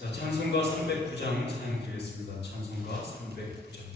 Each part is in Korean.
자, 찬송가 309장 찬양 드리겠습니다. 찬송가 309장.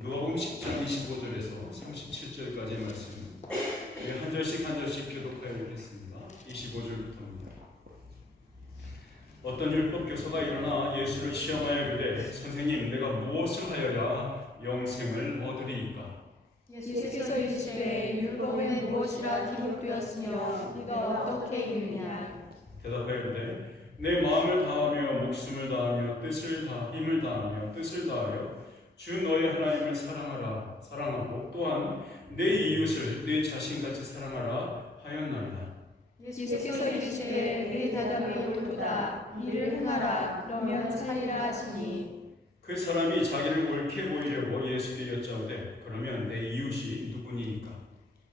누가복음 10장 25절에서 37절까지의 말씀 한 절씩 한 절씩 교독하여 읽겠습니다. 25절부터입니다. 어떤 율법 교사가 일어나 예수를 시험하여 이르되 선생님, 내가 무엇을 하여야 영생을 얻으리이까? 예수께서 이르시되 율법에 무엇이라 기록되었으며 네가 어떻게 읽느냐? 대답하여 이르되 내 마음을 다하며 목숨을 다하며 힘을 다하며 뜻을 다하여 주 너의 하나님을 사랑하고 또한 내 이웃을 내 자신같이 사랑하라 하였나이다. 예수께서 이르시되 내 대답이 옳도다. 이를 행하라. 그러면 살리라 하시니 그 사람이 자기를 옳게 보이려고 예수께 여짜오되 그러면 내 이웃이 누구니이까?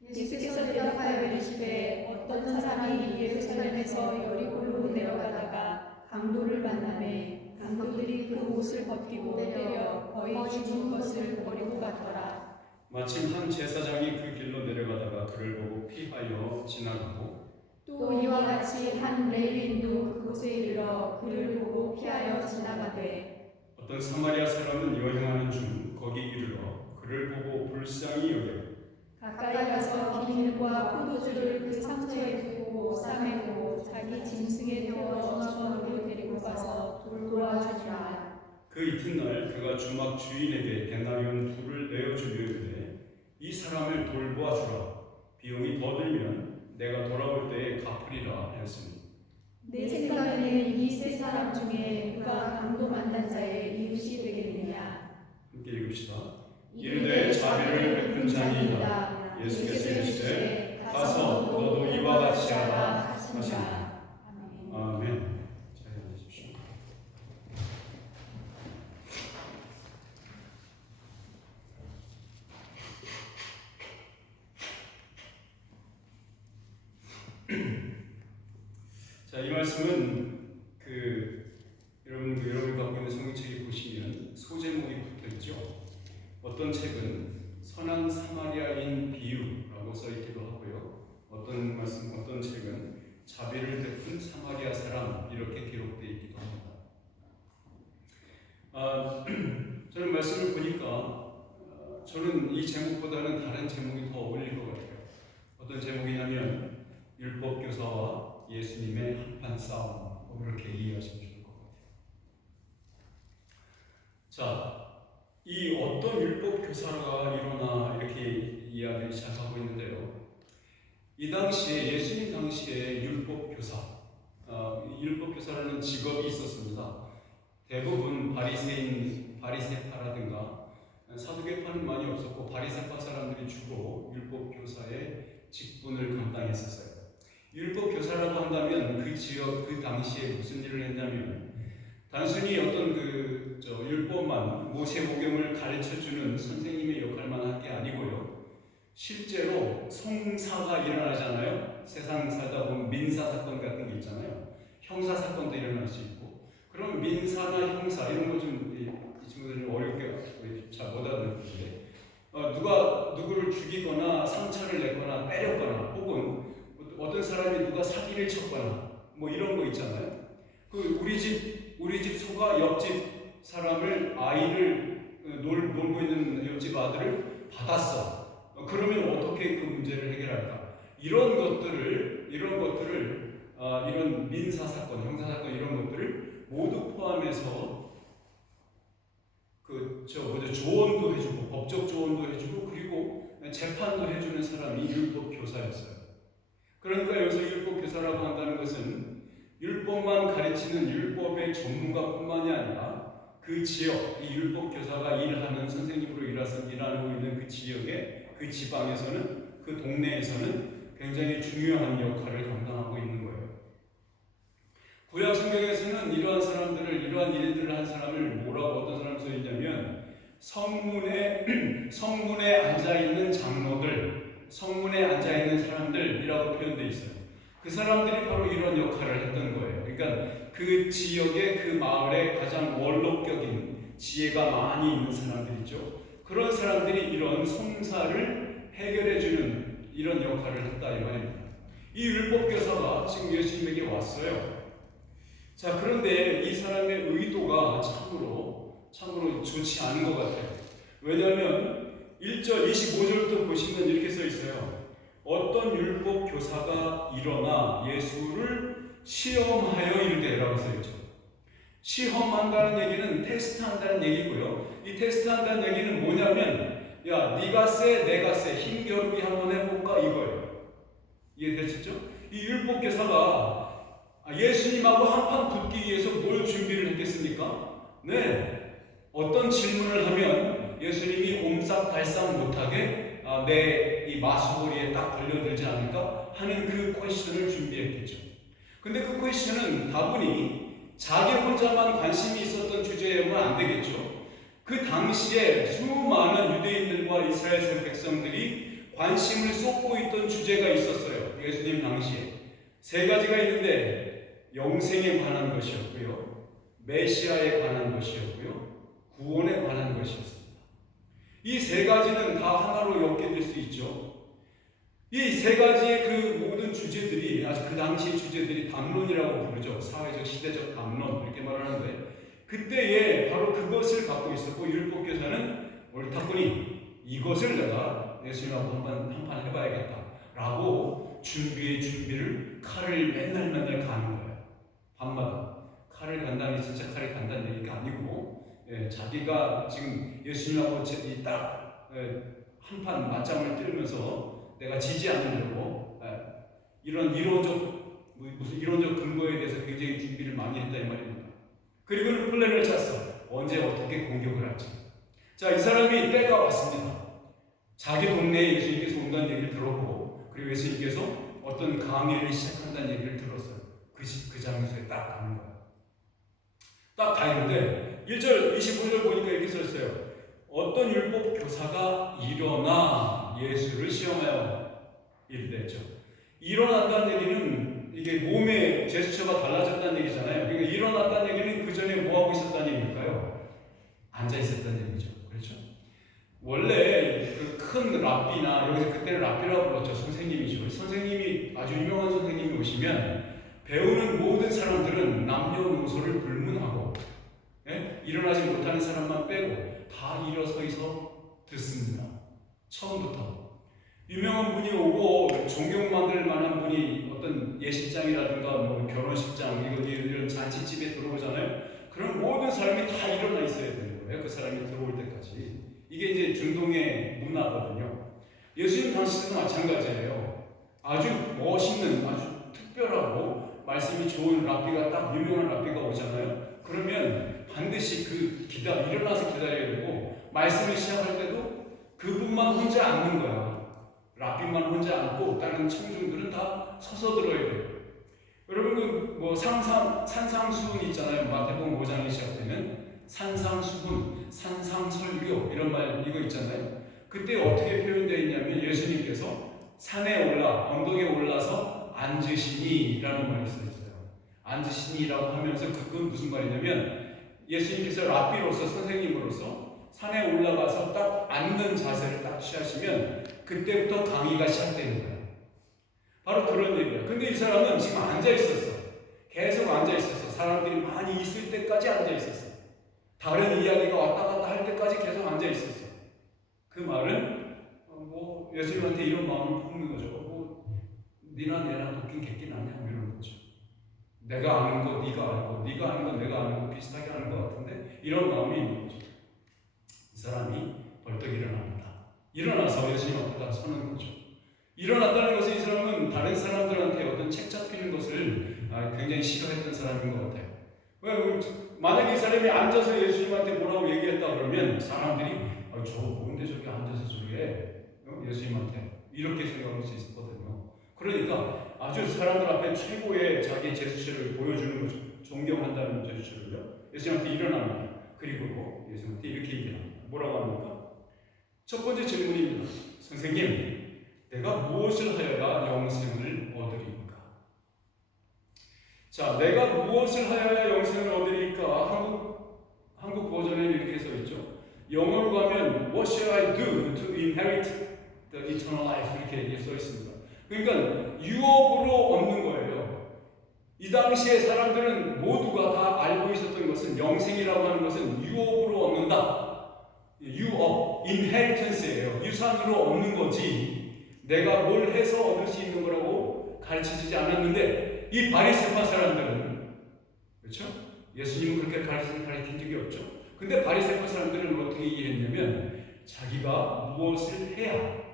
예수께서 대답하여 이르시되 어떤 사람이 예루살렘에서 여리고로 내려가다가 강도를 만나매 강도들이 그 옷을 벗기고 때려 거의 죽은 것을 버리고 갔더라. 마침 한 제사장이 그 길로 내려가다가 그를 보고 피하여 지나가고 또 이와 같이 한 레위인도 그곳에 이르러 그를 보고 피하여 지나가되 어떤 사마리아 사람은 여행하는 중 거기 이르러 그를 보고 불쌍히 여겨 가까이 가서 기름과 포도주를 그 상처에 두고 싸매고 자기 짐승에 태워 전으로 데리고 가서 도와주니라. 그 이튿날 그가 주막 주인에게 데나리온 둘을 내어주려 이르되 이 사람을 돌보아 주라. 비용이 더 들면 내가 돌아올 때에 갚으리라 하였으니 내 생각에는 이 세 사람 중에 누가 강도 만난 자의 이웃이 되겠느냐. 함께 읽읍시다. 이르되 자비를 베푼 자니이다. 예수께서 이르시되 가서 너도 이와 같이 하라 하시니라. 아멘. 잘 앉으십시오. 자, 이 말씀은 여러분이 갖고 있는 성경책에 보시면 소제목이 붙어 있죠. 어떤 책은 선한 사마리아인 비유라고 써 있기도 하고요. 어떤 책은 자비를 베푼 사마리아 사람 이렇게 기록되어 있기도 합니다. 저는 말씀을 보니까 저는 이 제목보다는 다른 제목이 더 어울릴 것 같아요. 어떤 제목이냐면 율법교사와 예수님의 한판 싸움, 이렇게 이해하시면 좋을 것 같아요. 자, 이 어떤 율법교사가 일어나 이렇게 이야기를 시작하고 있는데요. 이 당시에 예수님 당시에 율법교사라는 직업이 있었습니다. 대부분 바리새파라든가 사두개파는 많이 없었고 바리새파 사람들이 주로 율법교사의 직분을 감당했었어요. 율법교사라고 한다면 그 지역 그 당시에 무슨 일을 했냐면 단순히 어떤 율법만 모세오경을 가르쳐주는 선생님의 역할만 할 게 아니고요. 실제로 송사가 일어나잖아요. 세상 살다 보면 민사사건 같은 게 있잖아요. 형사사건도 일어날 수 있고. 그럼 민사나 형사 이런 거 좀 이 친구들이 어렵게 잘 못 알아듣는데 누가 누구를 죽이거나 상처를 냈거나 때렸거나 혹은 어떤 사람이 누가 사기를 쳤거나 뭐 이런 거 있잖아요. 우리 집 소가 옆집 사람을 아이를 놀고 있는 옆집 아들을 받았어. 그러면 어떻게 그 문제를 해결할까? 이런 것들을 이런 민사 사건, 형사 사건 이런 것들을 모두 포함해서 조언도 해주고 법적 조언도 해주고 그리고 재판도 해주는 사람이 율법 교사였어요. 그러니까 여기서 율법 교사라고 한다는 것은 율법만 가르치는 율법의 전문가뿐만이 아니라 그 지역, 이 율법 교사가 일하는 선생님으로 일하고 있는 그 지역에 그 지방에서는 그 동네에서는 굉장히 중요한 역할을 감당하고 있는 거예요. 구약 성경에서는 이러한 일들을 한 사람을 뭐라고 어떤 사람이 써 있냐면 성문에 앉아 있는 장로들, 성문에 앉아 있는 사람들이라고 표현되어 있어요. 그 사람들이 바로 이런 역할을 했던 거예요. 그러니까 그 지역의 그 마을에 가장 원로격인 지혜가 많이 있는 사람들이죠. 그런 사람들이 이런 송사를 해결해주는 이런 역할을 했다 이 말입니다. 이 율법교사가 지금 예수님에게 왔어요. 자, 그런데 이 사람의 의도가 참으로 좋지 않은 것 같아요. 왜냐하면 1절 25절부터 보시면 이렇게 써 있어요. 어떤 율법 교사가 일어나 예수를 시험하여 이르되라고 써 있죠. 시험한다는 얘기는 테스트한다는 얘기고요. 이 테스트한다는 얘기는 뭐냐면 야, 네가 세, 내가 세, 힘겨루기 한번 해볼까 이거예요. 이해되시죠? 이 율법 교사가 예수님하고 한판 붙기 위해서 뭘 준비를 했겠습니까? 네, 어떤 질문을 하면 예수님이 옴싹달싹 못하게 내 이 마수고리에 딱 걸려들지 않을까 하는 그 퀘스천을 준비했겠죠. 근데 그 퀘스천은 다분히 자기 혼자만 관심이 있었던 주제여면 안 되겠죠. 그 당시에 수많은 유대인들과 이스라엘 백성들이 관심을 쏟고 있던 주제가 있었어요. 예수님 당시에 세 가지가 있는데 영생에 관한 것이었고요, 메시아에 관한 것이었고요, 구원에 관한 것이었습니다. 이 세 가지는 다 하나로 엮여질 수 있죠. 이 세 가지의 그 모든 주제들이 아주 그 당시의 주제들이 담론이라고 부르죠. 사회적, 시대적 담론 이렇게 말하는데 그때에 바로 그것을 갖고 있었고 율법교사는 옳다보니 이것을 내가 예수님하고 한판 해봐야겠다라고 준비를 칼을 맨날 가는 거예요. 밤마다 칼을 간다니 진짜 칼이 간다는 얘기가 아니고 자기가 지금 예수님하고 딱 한판 맞짱을 뜨면서 내가 지지 않으려고 이런 무슨 이론적 근거에 대해서 굉장히 준비를 많이 했다 이 말입니다. 그리고는 플랜을 짰어. 언제 어떻게 공격을 할지. 자, 이 사람이 때가 왔습니다. 자기 동네에 예수님께서 온다는 얘기를 들었고 그리고 예수님께서 어떤 강의를 시작한다는 얘기를 들었어요. 그 장소에 딱 가는 거예요. 딱 가는데 1절 25절 보니까 이렇게 써있어요. 어떤 율법 교사가 일어나 예수를 시험하여 이르랬죠. 일어난다는 얘기는 이게 몸의 제스처가 달라졌다는 얘기잖아요. 그러니까 일어났다는 얘기는 그 전에 뭐 하고 있었다는 얘기일까요? 앉아 있었다는 얘기죠. 그렇죠? 원래 그 큰 랍비나 여기서 그때는 랍비라고 불렀죠. 선생님이죠. 선생님이 아주 유명한 선생님이 오시면 배우는 모든 사람들은 남녀노소를 불문하고 일어나지 못하는 사람만 빼고 다 일어서서 듣습니다. 처음부터. 유명한 분이 오고 존경받을 만한 분이 어떤 예식장이라든가 뭐 결혼식장 이런 잔치집에 들어오잖아요. 그럼 모든 사람이 다 일어나 있어야 되는 거예요. 그 사람이 들어올 때까지. 이게 이제 중동의 문화거든요. 예수님 당시도 마찬가지예요. 아주 멋있는 아주 특별하고 말씀이 좋은 랍비가 딱 유명한 랍비가 오잖아요. 그러면 반드시 일어나서 기다려야 되고 말씀을 시작할 때도 그분만 혼자 앉는 거야. 랍비만 혼자 앉고 다른 청중들은 다 서서 들어야 돼요. 여러분 뭐 산상수훈 있잖아요. 마태복음 5장에 시작되는 산상수훈, 산상설교 이런 말 이거 있잖아요. 그때 어떻게 표현되어 있냐면 예수님께서 산에 언덕에 올라서 앉으시니라는 말이 써 있어요. 앉으시니라고 하면서 그건 무슨 말이냐면 예수님께서 랍비로서 선생님으로서 산에 올라가서 딱 앉는 자세를 딱 취하시면 그때부터 강의가 시작되는 거예요. 바로 그런 얘기예요. 근데 이 사람은 지금 앉아 있었어. 계속 앉아 있었어. 사람들이 많이 있을 때까지 앉아 있었어. 다른 이야기가 왔다 갔다 할 때까지 계속 앉아 있었어. 그 말은 뭐 예수님한테 이런 마음을 품는 거죠. 뭐 니나 내나 도끼 객긴 아니야 이런 거죠. 내가 아는 거 네가 알고 네가 아는 거 내가 아는 거 비슷하게 아는 것 같은데 이런 마음이 있는 거죠. 이 사람이 벌떡 일어납니다. 일어나서 예수님 앞에 다 서는 거죠. 일어났다는 것은 이 사람은 다른 사람들한테 어떤 책 잡히는 것을 굉장히 싫어했던 사람인 것 같아요. 왜 만약에 이 사람이 앉아서 예수님한테 뭐라고 얘기했다 그러면 사람들이 저 뭔데 저기 앉아서 소리해 예수님한테 이렇게 생각할 수 있었거든요. 그러니까 아주 사람들 앞에 최고의 자기 제스처를 보여주는 거죠. 존경한다는 제스처를요. 예수님한테 일어납니다. 그리고 예수님한테 이렇게 얘기합니다. 뭐라고 합니까? 첫 번째 질문입니다. 선생님, 내가 무엇을 하여야 영생을 얻으리까? 자, 내가 무엇을 하여야 영생을 얻으리까? 한국 버전에는 이렇게 써 있죠. 영어로 가면 What shall I do to inherit the eternal life? 이렇게 써 있습니다. 그러니까 유업으로 얻는 거예요. 이 당시에 사람들은 모두가 다 알고 있었던 것은 영생이라고 하는 것은 유업으로 얻는다. 유업, inheritance예요. 유산으로 얻는 거지. 내가 뭘 해서 얻을 수 있는 거라고 가르치지 않았는데 이 바리새파 사람들은 그렇죠? 예수님은 그렇게 가르친 적이 없죠. 근데 바리새파 사람들은 어떻게 이해했냐면 자기가 무엇을 해야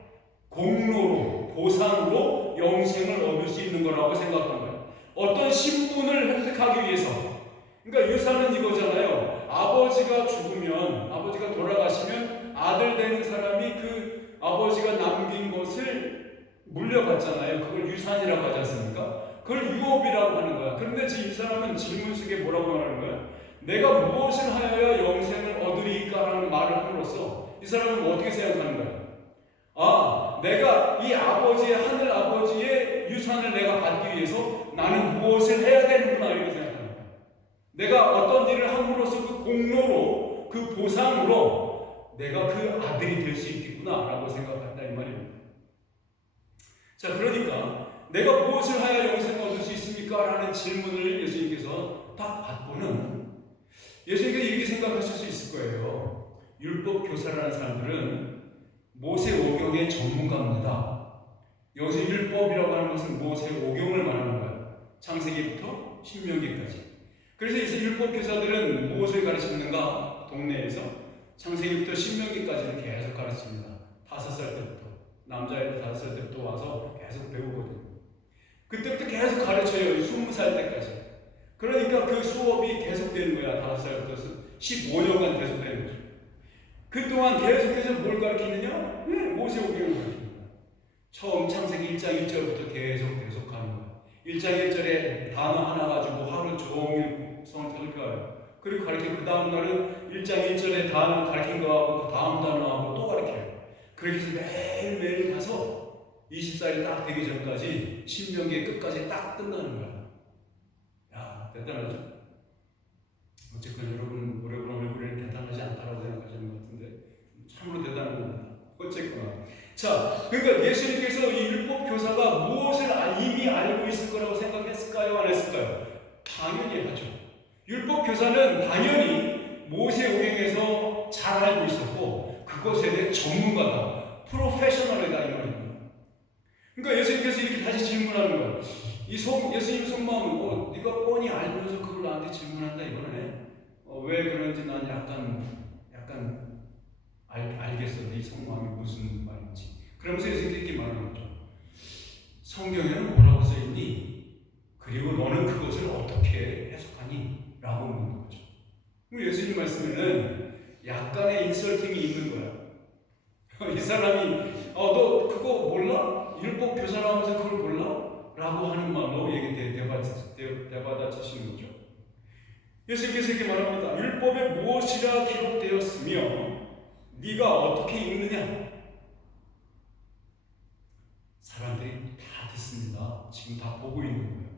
공로로 보상으로 영생을 얻을 수 있는 거라고 생각한 거예요. 어떤 신분을 획득하기 위해서. 그러니까 유산은 이거잖아요. 아버지가 죽으면 아버지가 돌아가시면 아들 되는 사람이 그 아버지가 남긴 것을 물려받잖아요. 그걸 유산이라고 하지 않습니까? 그걸 유업이라고 하는 거야. 그런데 지금 이 사람은 질문 속에 뭐라고 말하는 거야? 내가 무엇을 하여야 영생을 얻으리까? 라는 말을 함으로써 이 사람은 어떻게 생각하는 거야? 내가 이 아버지의 하늘 아버지의 유산을 내가 받기 위해서 나는 무엇을 해야 되는구나 이렇게 생각하는 거야. 내가 어떤 일을 함으로써 그 공로로 그 보상으로 내가 그 아들이 될 수 있겠구나 라고 생각한다 이 말입니다. 자, 그러니까 내가 무엇을 하여 영생을 얻을 수 있습니까? 라는 질문을 예수님께서 딱 받고는 예수님께서 이렇게 생각하실 수 있을 거예요. 율법 교사라는 사람들은 모세오경의 전문가입니다. 여기서 율법이라고 하는 것은 모세오경을 말하는 거예요. 창세기부터 신명기까지. 그래서 이 율법 교사들은 무엇을 가르치는가? 동네에서 창세기부터 신명기까지를 계속 가르칩니다. 5살 때부터. 남자애들 5살 때부터 와서 계속 배우거든요. 그때부터 계속 가르쳐요. 20살 때까지. 그러니까 그 수업이 계속되는 거야. 5살부터 15년간 계속되는 거죠. 그동안 계속해서 뭘 가르치느냐? 네, 모세오경을 가르칩니다. 처음 창세기 1장 1절부터 계속 가는 거야. 1장 1절에 단어 하나 가지고 하루 종일 성을 살펴요. 그리고 가르치고 그 다음 날은 1장 1절에 단어 가르친 거하고 그 다음 단어하고 또 가르쳐요. 그렇게 해서 매일매일 가서 20살이 딱 되기 전까지 신명기의 끝까지 딱 끝나는 거야. 야, 대단하죠? 어쨌건 여러분 얼굴에는 대단하지 않다라고 생각하시는 것 같은데 참으로 대단한 겁니다. 어쨌거나 자, 그러니까 예수님께서 이 율법 교사가 무엇을 이미 알고 있을 거라고 생각했을까요? 안 했을까요? 당연히 하죠. 율법 교사는 당연히 모세오경에서 잘 알고 있었고 그것에 대해 전문가다, 프로페셔널이다 이 말입니다. 그러니까 예수님께서 이렇게 다시 질문하는 거예요. 예수님 속마음은 네가 뻔히 알면서 그걸 나한테 질문한다 이거네. 왜 그런지 난 약간 알겠어. 네 속마음이 무슨 말인지. 그러면서 예수님께서 이렇게 말하는 거죠. 성경에는 뭐라고 써있니? 그리고 너는 그것을 어떻게 해석하니? 라고 묻는 거죠. 예수님 말씀에는 약간의 인설팅이 있는 거야. 이 사람이 너 그거 몰라? 율법 교사라면서 그걸 몰라? 라고 하는 말로 대받아치시는 거죠. 예수님께서 이렇게 말합니다. 율법에 무엇이라 기록되었으며 네가 어떻게 읽느냐? 사람들이 다 듣습니다. 지금 다 보고 있는 거예요.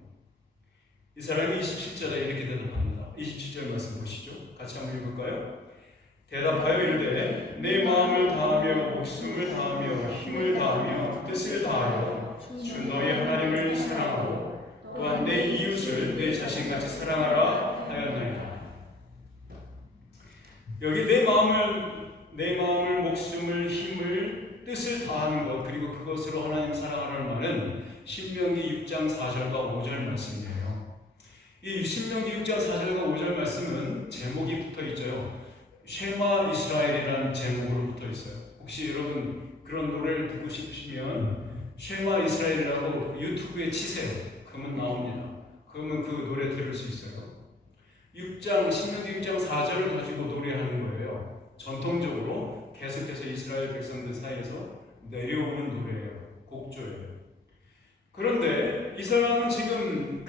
이 사람이 27절에 이렇게 대답합니다. 27절 말씀 보시죠. 같이 한번 읽을까요? 대답하여 이르되 내 마음을 다하며 목숨을 다하며 힘을 다하며 뜻을 다하여 주 너의 하나님을 사랑하고 또한 내 이웃을 내 자신같이 사랑하라 하였나이다. 여기 내 마음을 목숨을 힘을 뜻을 다하는 것 그리고 그것으로 하나님 사랑하라는 말은 신명기 6장 4절과 5절 말씀이에요. 이 신명기 6장 4절과 5절 말씀은 제목이 붙어 있죠. 쉐마 이스라엘이라는 제목으로 붙어 있어요. 혹시 여러분 그런 노래를 듣고 싶으시면 쉐마 이스라엘이라고 유튜브에 치세요. 그러면 나옵니다. 그러면 그 노래 들을 수 있어요. 신명기 6장 4절을 가지고 노래하는 거예요. 전통적으로 계속해서 이스라엘 백성들 사이에서 내려오는 노래예요. 곡조예요. 그런데 이 사람은 지금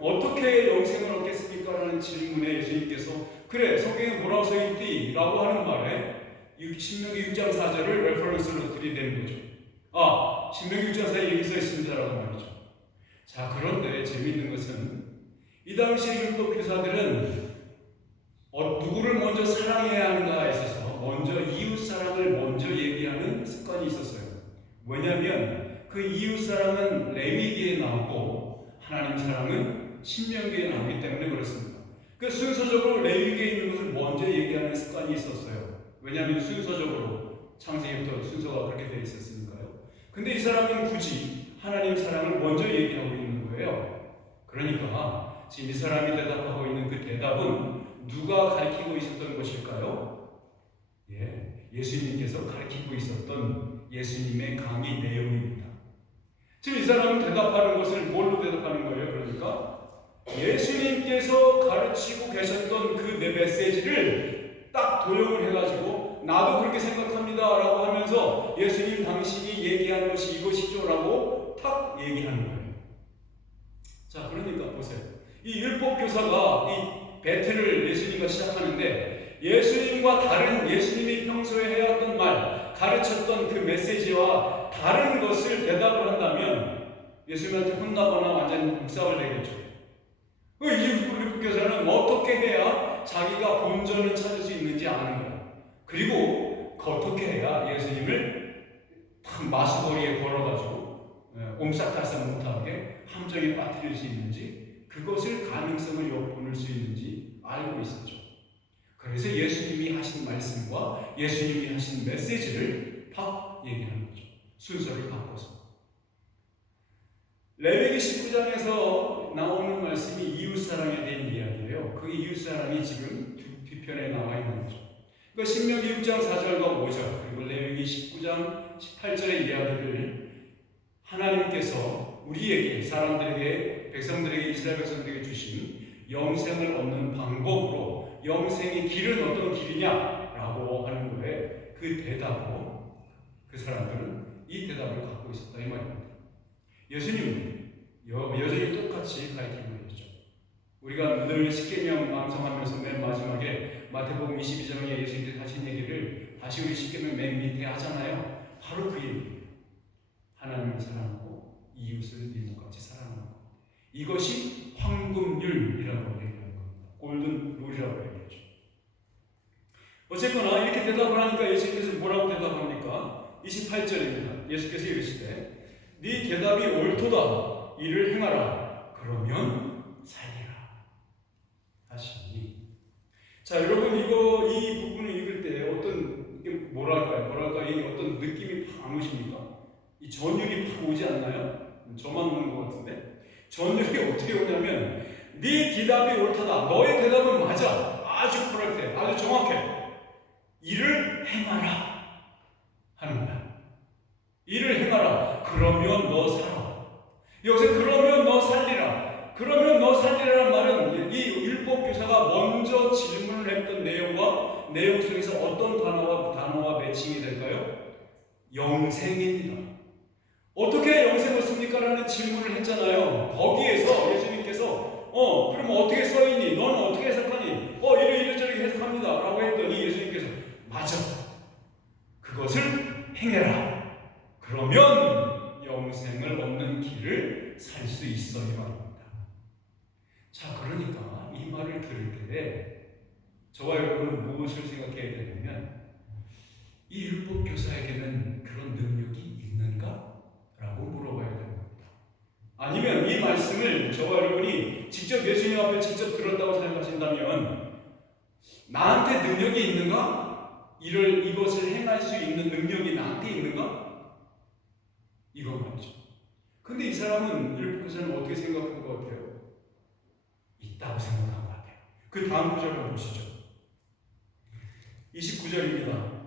어떻게 영생을 얻겠습니까? 라는 질문에 예수님께서 그래 성경에 뭐라고 써있디? 라고 하는 말에 신명기 6장 4절을 레퍼런스로 들이대는 거죠. 신명기 6장 4절에 여기 써있습니다 라고 말이죠. 자, 그런데 재미있는 것은 이 당시의 율법 교사들은 누구를 먼저 사랑해야 하는가에 있어서 먼저 이웃 사랑을 먼저 얘기하는 습관이 있었어요. 왜냐하면 그 이웃 사랑은 레위기에 나오고 하나님 사랑은 신명기에 나오기 때문에 그렇습니다. 그 순서적으로 레위기에 있는 것을 먼저 얘기하는 습관이 있었어요. 왜냐하면 순서적으로 창세기부터 순서가 그렇게 되어 있었으니까요. 근데 이 사람은 굳이 하나님 사랑을 먼저 얘기하고 있는 거예요. 그러니까 지금 이 사람이 대답하고 있는 그 대답은 누가 가르치고 있었던 것일까요? 예수님께서 가르치고 있었던 예수님의 강의 내용입니다. 지금 이 사람은 대답하는 것을 뭘로 대답하는 거예요? 그러니까 예수님께서 가르치고 계셨던 그 내 메시지를 딱 도용을 해가지고 나도 그렇게 생각합니다 라고 하면서 예수님 당신이 얘기한 것이 이것이죠 라고 탁 얘기하는 거예요. 자, 그러니까 보세요. 이 율법교사가 이 배틀을 예수님과 시작하는데 예수님과 다른 예수님이 평소에 해왔던 말, 가르쳤던 그 메시지와 다른 것을 대답을 한다면 예수님한테 혼나거나 완전히 묵살을 내겠죠. 이 율법교사는 어떻게 해야 자기가 본전을 찾을 수 있는지 아는 거예요. 그리고 어떻게 해야 예수님을 마수거리에 걸어가지고 옴싹달싹 못하게 함정에 빠뜨릴 수 있는지, 그것을 가능성을 엿보낼 수 있는지 알고 있었죠. 그래서 예수님이 하신 말씀과 예수님이 하신 메시지를 팍 얘기하는 거죠. 순서를 바꿔서. 레위기 19장에서 나오는 말씀이 이웃사랑에 대한 이야기예요. 그 이웃사랑이 지금 뒤편에 나와 있는 거죠. 그러니까 신명기 6장 4절과 5절 그리고 레위기 19장 18절의 이야기를 하나님께서 우리에게, 사람들에게, 백성들에게, 이스라엘 백성들에게 주신 영생을 얻는 방법으로 영생의 길은 어떤 길이냐라고 하는 거에 그 대답으로 그 사람들은 이 대답을 갖고 있었다 이 말입니다. 예수님은 여전히 똑같이 가르치고 있죠. 우리가 늘 십계명 암송하면서 맨 마지막에 마태복음 22장에 예수님께서 하신 얘기를 다시 우리 십계명 맨 밑에 하잖아요. 바로 그 얘기예요. 하나님을 사랑하고 이웃을 네 몸같이 사랑하는 것. 이것이 황금률이라고 얘기하는 겁니다. 골든 룰이라고 얘기하죠. 어쨌거나 이렇게 대답을 하니까 예수님께서 뭐라고 대답합니까? 28절입니다. 예수께서 이르시되 네 대답이 옳도다. 이를 행하라. 그러면 살리라. 하시니. 자, 여러분 이 부분을 읽을 때 어떤 이게 뭐랄까 이게 어떤 느낌이 팍 안 오십니까? 이 전율이 팍 오지 않나요? 저만 오는 것 같은데. 전율이 어떻게 오냐면 네 대답이 옳다다. 너의 대답은 맞아. 아주 코렉트해. 아주 정확해. 이를 행하라 하는 거야. 이를 행하라. 그러면 너 살아. 여기서 그러면 너 살리라. 그러면 너 살리라는 말은 이 율법 교사가 먼저 질문을 했던 내용과 내용 속에서 어떤 단어와 매칭이 될까요? 영생입니다. 어떻게 영생을 씁니까? 라는 질문을 했잖아요. 거기에서 예수님께서 그럼 어떻게 써있니? 너는 어떻게 해석하니? 이래저래 해석합니다 라고 했더니 예수님께서 맞아. 그것을 행해라. 그러면 영생을 얻는 길을 살 수 있어 이 말입니다. 자, 그러니까 이 말을 들을 때 저와 여러분은 무엇을 생각해야 되냐면 이 율법 교사에게는 그런 능력이 있는가? 라고 물어봐야 되는 겁니다. 아니면 이 말씀을 저와 여러분이 직접 예수님 앞에 직접 들었다고 생각하신다면 나한테 능력이 있는가? 이것을 행할 수 있는 능력이 나한테 있는가? 이거 말이죠. 근데 이 사람은 율법 교사는 어떻게 생각한 것 같아요? 있다고 생각한 것 같아요. 그 다음 구절을 보시죠. 29절입니다.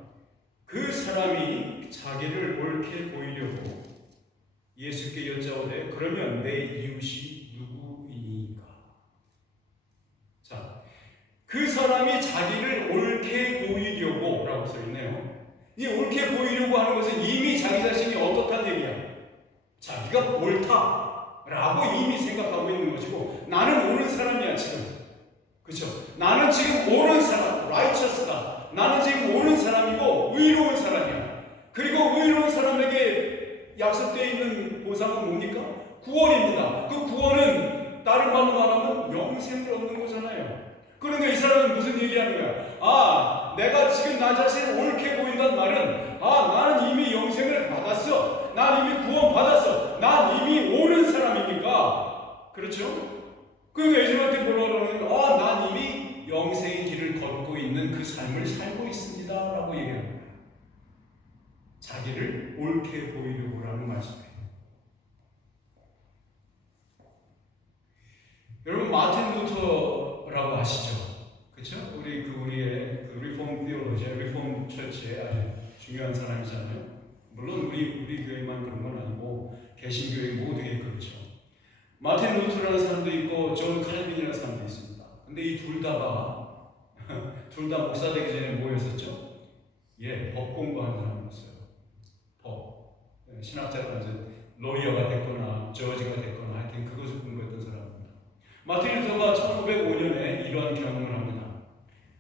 그 사람이 자기를 옳게 보이려고 예수께 여짜오되 그러면 내 이웃이 누구이니까? 자, 그 사람이 자기를 옳게 보이려고 라고 써있네요. 이 옳게 보이려고 하는 것은 이미 자기 자신이 어떻다는 얘기야. 자기가 옳다 라고 이미 생각하고 있는 것이고 나는 옳은 사람이야 지금. 그렇죠? 나는 지금 옳은 사람, righteous다. 나는 지금 옳은 사람이고 의로운 사람이야. 그리고 의로운 사람에게 약속되어 있는 보상은 뭡니까? 구원입니다. 그 구원은 다른 말로 말하면 영생을 얻는 거잖아요. 그러니까 이 사람은 무슨 얘기하는 거야? 내가 지금 나 자신을 옳게 보인다는 말은 나는 이미 영생을 받았어. 난 이미 구원 받았어. 난 이미 옳은 사람이니까. 그렇죠? 그러니까 예수님한테 뭐라고 하냐면 난 이미 영생의 길을 걷고 있는 그 삶을 살고 있습니다 라고 얘기하는 거예요. 자기를 옳게 보이려고 하는 말씀이에요. 여러분 마틴 루터라고 아시죠? 그렇죠? 우리의 리폼 테올로지, 리폼 처치의 아주 중요한 사람이잖아요. 물론 우리 교회만 그런 건 아니고 개신교회 모두에 그렇죠. 마틴 루터라는 사람도 있고 존 칼빈이라는 사람도 있습니다. 근데 이 둘 다 목사 되기 전에 뭐였었죠? 법 공부하는 사람이었어요. 법. 신학자가 이제 로이어가 됐거나 저지가 됐거나 하여튼 그것을 공부했던 사람입니다. 마틴 루터가 1905년에 이러한 경험을 합니다.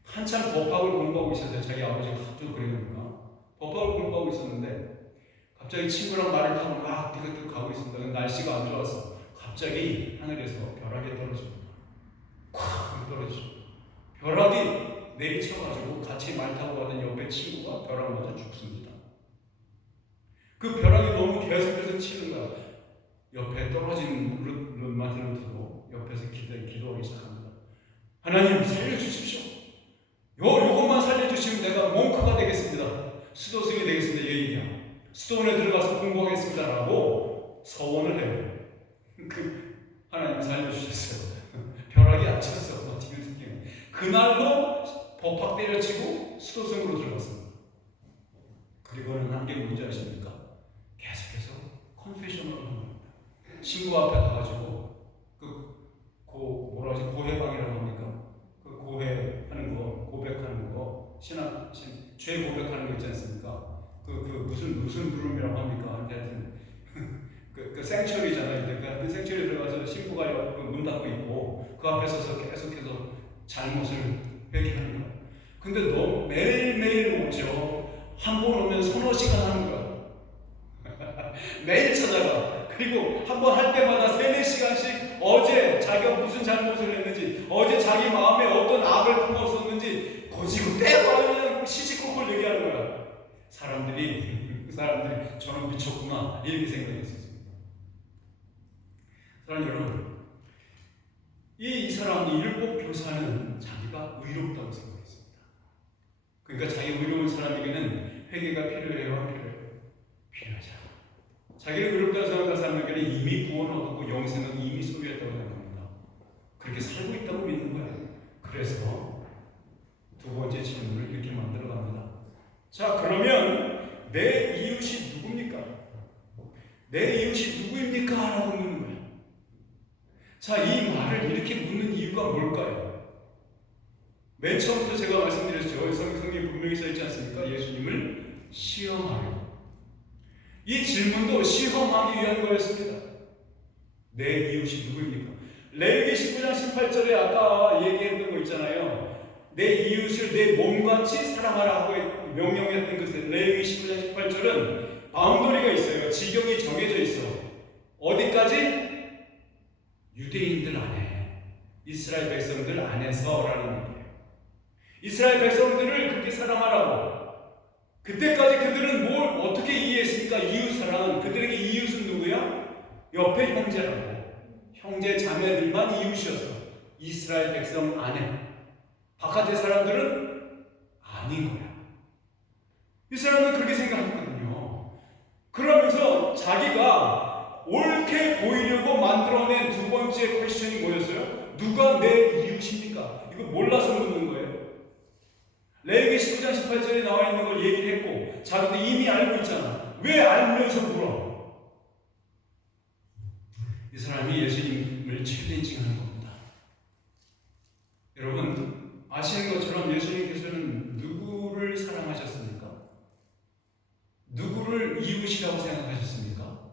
한참 법학을 공부하고 있었어요. 자기 아버지가 하도 그러니까 법학을 공부하고 있었는데 갑자기 친구랑 말을 타고 막 띠긋띠긋 가고 있습니다. 날씨가 안 좋아서 갑자기 하늘에서 벼락이 떨어집니다. 콱 떨어지죠. 벼락이 내리쳐가지고 같이 말 타고 가던 옆에 친구가 벼락 맞아 죽습니다. 그 벼락이 너무 계속해서 치는 거야. 옆에 떨어진 마틴 루터도 옆에서 기도하기 시작합니다. 하나님 살려주십시오. 요것만 살려주시면 내가 몽크가 되겠습니다. 수도승이 되겠습니다. 예인이야. 수도원에 들어가서 공부하겠습니다. 라고 서원을 해요. 하나님 살려주셨어요. 벼락이 안 쳤어. 그날로 법학 때려치고 수도승으로 들어갔습니다. 그리고는 한 게 뭔지 아십니까? 계속해서 컨페셔널을 하는 겁니다. 신부 앞에 가가지고 고해방이라고 합니까? 그 고해하는 거, 고백하는 거, 죄 고백하는 거 있지 않습니까? 무슨 부름이라고 합니까? 하여튼 그 생처리잖아요. 그 생처리 들어가서 신부가 문 닫고 있고 그 앞에 서서 계속해서 잘못을 회개하는 거야. 근데 너 매일매일 오죠. 한 번 오면 서너 시간 하는 거야. 매일 찾아가. 그리고 한 번 할 때마다 3-4시간씩 어제 자기가 무슨 잘못을 했는지, 어제 자기 마음에 어떤 악을 품었었는지 고지고 때려 그냥 시시콜콜 얘기하는 거야. 사람들이 저는 미쳤구나 이렇게 생각했었습니다. 사랑하는 여러분, 이 사람, 이 율법 교사는 자기가 의롭다고 생각했습니다. 그러니까 자기 의로운 사람에게는 회개가 필요해요? 필요하지 않아. 자기를 의롭다고 생각하는 사람에게는 이미 구원을 얻었고 영생은 이미 소유했다고 생각합니다. 그렇게 살고 있다고 믿는 거예요. 그래서 두 번째 질문을 이렇게 만들어 갑니다. 자, 그러면 내 이웃이 누굽니까? 내 이웃이 누구입니까? 라고 묻는 거예요. 자, 이 말을 이렇게 묻는 이유가 뭘까요? 맨 처음부터 제가 말씀드렸죠. 성경에 분명히 써있지 않습니까? 예수님을 시험하려. 이 질문도 시험하기 위한 거였습니다. 내 이웃이 누구입니까? 레위기 19장 18절에 아까 얘기했던 거 있잖아요. 내 이웃을 내 몸같이 사랑하라 하고 명령했던 것은 레위기 19장 18절은 바운더리가 있어요. 지경이 정해져 있어. 어디까지? 유대인들 안에, 이스라엘 백성들 안에서라는 얘기예요. 이스라엘 백성들을 그렇게 사랑하라고. 그때까지 그들은 뭘 어떻게 이해했습니까? 이웃 사랑. 그들에게 이웃은 누구야? 옆에 형제라고. 형제 자매들만 이웃이었어. 이스라엘 백성 안에. 바깥의 사람들은 아닌 거야. 이 사람은 그렇게 생각하거든요. 그러면서 자기가 옳게 보이려고 만들어낸 두 번째 퀘스천이 뭐였어요? 누가 내 이웃입니까? 이거 몰라서 묻는 거예요. 레위기 19장 18절에 나와 있는 걸 얘기를 했고 자기도 이미 알고 있잖아. 왜 알면서 물어? 이 사람이 예수님을 챌린징하는 겁니다. 여러분 아시는 것처럼 예수님께서는 누구를 사랑하셨습니까? 누구를 이웃이라고 생각하셨습니까?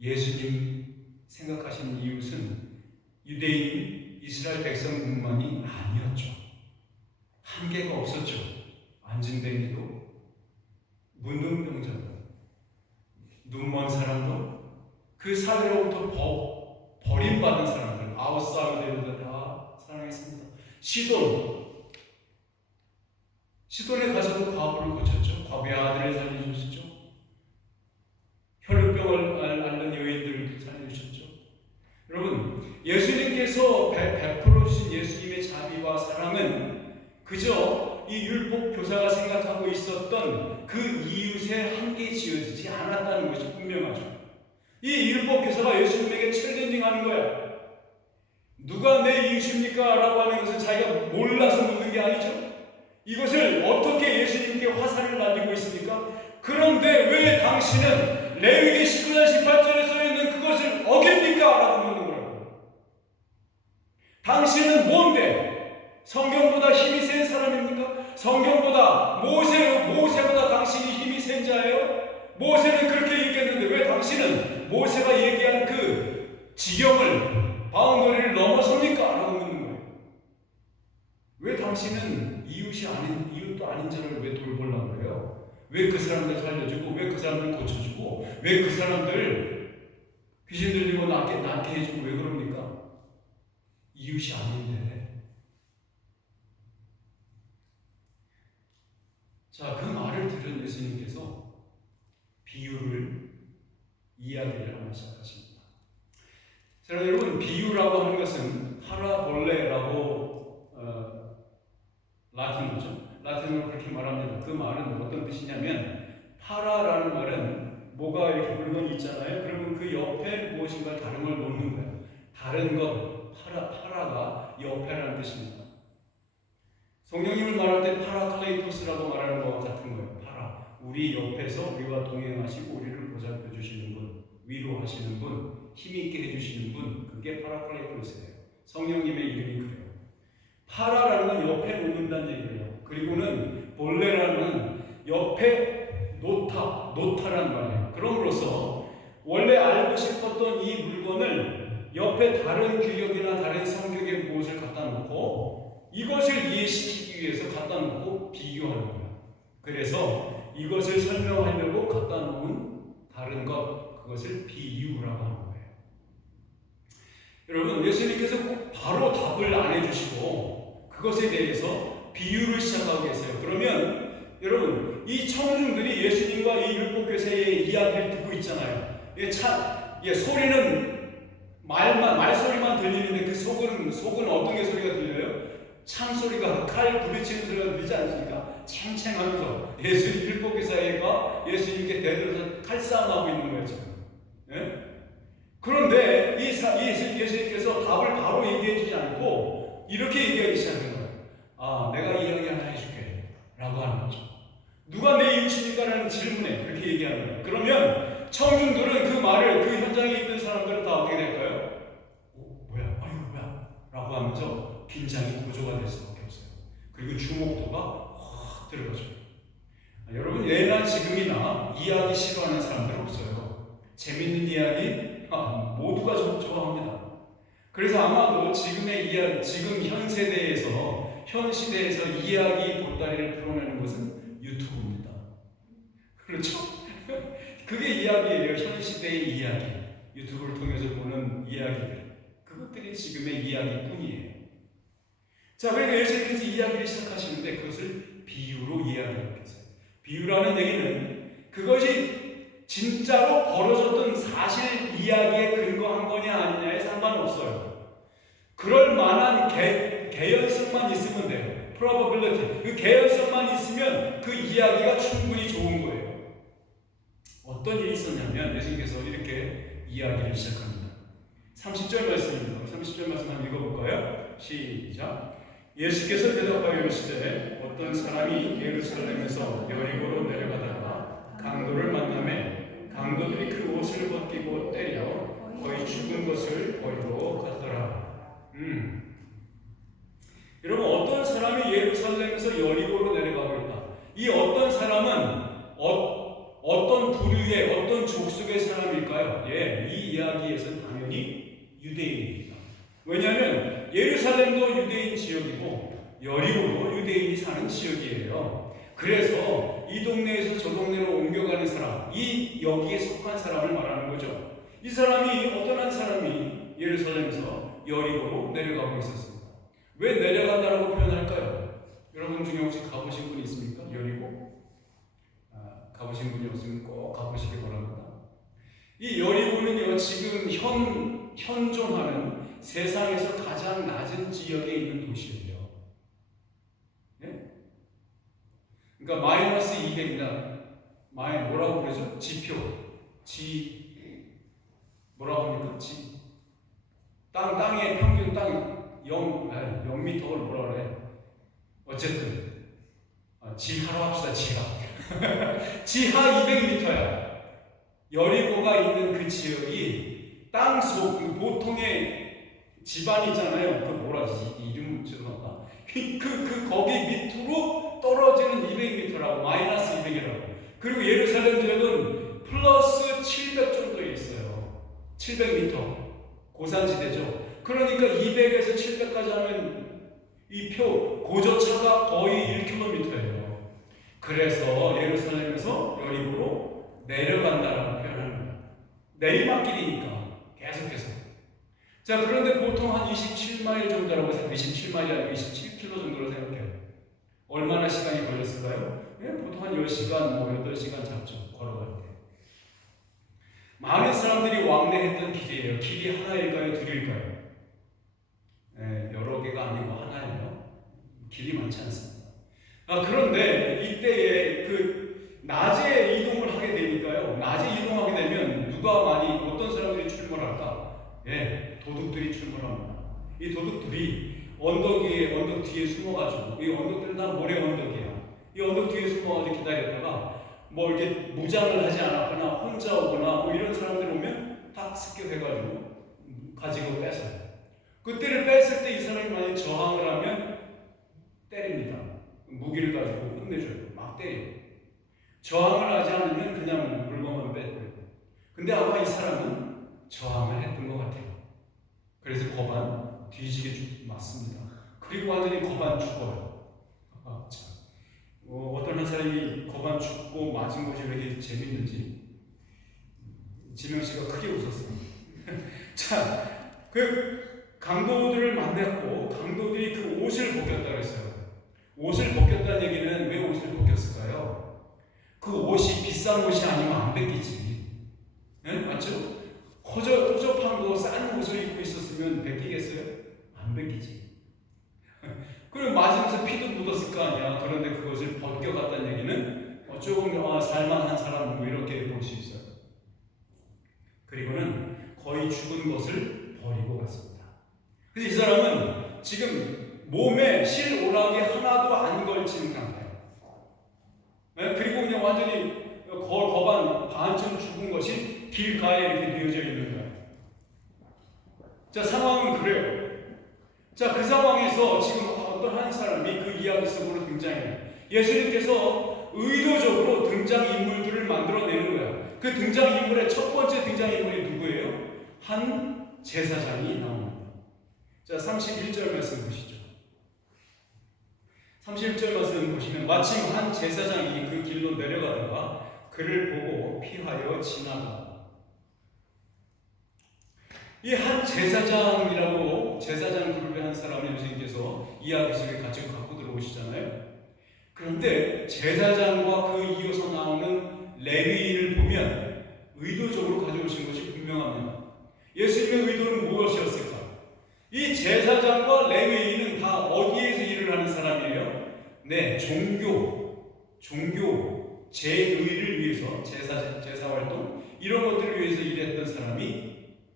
예수님 생각하신 이웃은 유대인, 이스라엘 백성뿐만이 아니었죠. 한계가 없었죠. 안진뱅이도, 문둥병자도, 눈먼 사람도, 그 사회로부터 버림받은 사람들, 아웃사이더들 다 사랑했습니다. 시돈에 가서도 과부를 고쳤죠. 과부의 아들을 살려주셨죠. 혈루병을 앓는 여인들을 살려주셨죠. 여러분, 예수님께서 베풀어 주신 예수님의 자비와 사랑은 그저 이 율법 교사가 생각하고 있었던 그 이웃에 한계 지어지지 않았다는 것이 분명하죠. 이 율법 교사가 예수님에게 챌린징하는 거야. 누가 내 이웃입니까? 라고 하는 것은 자기가 몰라서 묻는 게 아니죠. 이것을 어떻게 예수님께 화살을 날리고 있습니까? 그런데 왜 당신은 레위기 19장 18절에 써있는 그것을 어깁니까? 라고 묻는 거예요. 당신은 뭔데? 성경보다 힘이 센 사람입니까? 성경보다 모세보다 당신이 힘이 센 자예요? 모세는 그렇게 얘기했는데 왜 당신은 모세가 얘기한 그 지경을 바운더리를 넘어섭니까? 라고 묻는 거예요. 왜 당신은 이웃도 아닌 자를 왜 돌보려고 그래요? 왜 그 사람들 살려주고 왜 그 사람들 고쳐주고 왜 그 사람들 귀신 들리고 낫게 해주고 왜 그럽니까? 이웃이 아닌데. 자, 그 말을 들은 예수님께서 이야기를 하기 시작하십니다. 자, 여러분, 비유라고 하는 것은 파라볼레라고 라틴어죠. 라틴어로 그렇게 말합니다. 그 말은 어떤 뜻이냐면, 파라라는 말은 뭐가 이렇게 물건이 있잖아요. 그러면 그 옆에 무엇인가 다른 걸 놓는 거예요. 다른 것, 파라가 옆에라는 뜻입니다. 성령님을 말할 때 파라클레이토스라고 말하는 것과 같은 거예요. 파라, 우리 옆에서 우리와 동행하시고 우리를 보살펴 주시는 분, 위로하시는 분, 힘있게 해주시는 분, 그게 파라클레이토스예요. 성령님의 이름이 그래요. 파라라는 건 옆에 놓는다는 얘기예요. 그리고는 볼레라는 옆에 놓다라는 말이에요. 그럼으로써 원래 알고 싶었던 이 물건을 옆에 다른 규격이나 다른 성격의 무엇을 갖다 놓고 이것을 이해시키기 위해서 갖다 놓고 비교하는 거예요. 그래서 이것을 설명하려고 갖다 놓은 다른 것, 그것을 비유라고 하는 거예요. 여러분, 예수님께서 꼭 바로 답을 안 해주시고 그것에 대해서 비유를 시작하고 계세요. 그러면 여러분, 이 청중들이 예수님과 이 율법교사의 이야기를 듣고 있잖아요. 소리는 말소리만 들리는데 그 속은 어떤 게 소리가 들려요? 창소리가, 칼 부딪히는 소리가 들리지 않습니까? 챙챙하면서 율법교사가 예수님께 대들어서 칼싸움하고 있는 거예요, 지금. 예? 그런데 예수님께서 답을 바로 얘기해 주지 않고 이렇게 얘기하기 시작한 거예요. 아, 내가 이야기 하나 해줄게 라고 하는 거죠. 누가 내 이웃입니까? 라는 질문에 그렇게 얘기하는 거예요. 그러면 청중들은 그 말을, 그 현장에 있는 사람들은 다 어떻게 될까요? 뭐야? 라고 하면서 긴장이 고조가 될 수밖에 없어요. 그리고 주목도가 확 들어가죠. 여러분, 예나 지금이나 이야기 싫어하는 사람들 없어요. 재밌는 이야기 모두가 좋아합니다. 그래서 아마도 지금 현 세대에서, 현 시대에서 이야기 보따리를 풀어내는 것은 유튜브입니다. 그렇죠? 그게 이야기예요. 현 시대의 이야기. 유튜브를 통해서 보는 이야기들. 그것들이 지금의 이야기뿐이에요. 자, 그러니까 예수님께서 이야기를 시작하시는데 그것을 비유로 이야기하고 계세요. 비유라는 얘기는 그것이 진짜로 벌어졌던 사실 이야기에 근거한 거냐 아니냐에 상관없어요. 그럴 만한 개연성만 있으면 돼요. probability. 그 개연성만 있으면 그 이야기가 충분히 좋은 거예요. 어떤 일이 있었냐면 예수님께서 이렇게 이야기를 시작합니다. 30절 말씀입니다. 30절 말씀 한번 읽어볼까요? 시작. 예수께서 대답하여 이르시되 어떤 사람이 예루살렘에서 여리고로 내려가다가 강도를 만나매 강도들이 그 옷을 벗기고 때려 거의 죽은 것을 보이러 갔더라. 여러분, 어떤 사람이 예루살렘에서 여리고로 내려가고 있다. 이 어떤 사람은 어떤 부류의, 어떤 족속의 사람일까요? 이 이야기에서는 당연히 유대인입니다. 왜냐하면 예루살렘도 유대인 지역이고 여리고도 유대인이 사는 지역이에요. 그래서 이 동네에서 저 동네로 옮겨가는 사람, 여기에 속한 사람을 말하는 거죠. 이 사람이, 어떤 한 사람이 예루살렘에서 여리고로 내려가고 있었습니다. 왜 내려간다라고 표현할까요? 여러분 중에 혹시 가보신 분이 있습니까? 여리고? 가보신 분이 없으면 꼭 가보시기 바랍니다. 이 여리고는요, 지금 현존하는 세상에서 가장 낮은 지역에 있는 도시예요. 네? 그러니까 마이너스 200이다. 뭐라고 그러죠? 지표. 뭐라고 합니까? 땅의 평균 땅 0m를 뭐라 그래? 어쨌든 지하로 합시다. 지하 200m야. 여리고가 있는 그 지역이 땅속, 보통의 집안이 있잖아요. 그 뭐라지? 이름 죄송하다. 거기 밑으로 떨어지는 200m라고, 마이너스 200이라고. 그리고 예루살렘 지역은 플러스 700 정도에 있어요. 700m. 고산지대죠. 그러니까 200에서 700까지 하면 이 고저차가 거의 1km예요. 그래서 예루살렘에서 여리고로 내려간다라고 표현하는 거예요. 내리막길이니까 계속해서. 자, 그런데 보통 한 27마일 정도라고 생각해요. 27마일이 아니고 27km 정도로 생각해요. 얼마나 시간이 걸렸을까요? 보통 한 10시간, 8시간 잡죠. 걸어갈 때. 많은 사람들이 왕래했던 길이에요. 길이 하나일까요? 둘일까요? 네, 여러 개가 아니고 하나예요. 길이 많지 않습니다. 그런데 이때에 낮에 이동을 하게 되니까요. 낮에 이동하게 되면 누가 많이 어떤 사람들이 출몰할까? 예, 도둑들이 출몰합니다. 이 도둑들이 언덕 뒤에 숨어가지고, 이 언덕들은 다 모래 언덕이야. 이 언덕 뒤에 숨어가지고 기다렸다가 뭐 이렇게 무장을 하지 않았거나 혼자 오거나 뭐 이런 사람들 오면 딱 습격해가지고 가지고 뺏어요. 그때를 뺐을 때 이 사람이 만약 저항을 하면 때립니다. 무기를 가지고 혼내줘요. 막 때려요. 저항을 하지 않으면 그냥 물건만 뺏고요. 근데 아마 이 사람은 저항을 했던 것 같아요. 그래서 거반 뒤지게 맞습니다. 그리고 완전히 거반 죽어요. 어떤 한 사람이 거반 죽고 맞은 것이 왜 이렇게 재밌는지 지명 씨가 크게 웃었어요. 자, 강도들을 만났고 강도들이 그 옷을 벗겼다 그랬어요. 옷을 벗겼다는 얘기는 왜 옷을 벗겼을까요? 그 옷이 비싼 옷이 아니면 안 벗기지. 네? 맞죠? 허접한 거 싼 옷을 입고 있었으면 벗기겠어요? 안 벗기지. 그리고 맞으면서 피도 묻었을 거 아니야. 그런데 그것을 벗겨갔다는 얘기는 조금 살만한 사람 뭐 이렇게 볼 수 있어요. 그리고는 거의 죽은 것을 버리고 갔습니다. 근데 이 사람은 지금 몸에 실오락이 하나도 안 걸친 상태예요. 네? 그리고 그냥 완전히 거반 반쯤 죽은 것이 길가에 이렇게 놓여져 있는 거예요. 자, 상황은 그래요. 자, 그 상황에서 지금 어떤 한 사람이 그 이야기 속으로 등장해요. 예수님께서 의도적으로 등장인물들을 만들어내는 거야. 그 등장인물의 첫 번째 등장인물이 누구예요? 한 제사장이 나옵니다. 자, 31절 말씀 보시죠. 31절 말씀 보시면 마침 한 제사장이 그 길로 내려가다가 그를 보고 피하여 지나가. 이 한 제사장이라고 제사장 그룹의 한 사람을 예수님께서 이야기 속에 같이 갖고 들어오시잖아요. 그런데 제사장과 그 이어서 나오는 레위인을 보면 의도적으로 가져오신 것이 분명합니다. 예수님의 의도는 무엇이었을까? 이 제사장과 레위인은 다 어디에서 일을 하는 사람이에요? 네, 종교, 제의를 위해서 제사활동 이런 것들을 위해서 일했던 사람이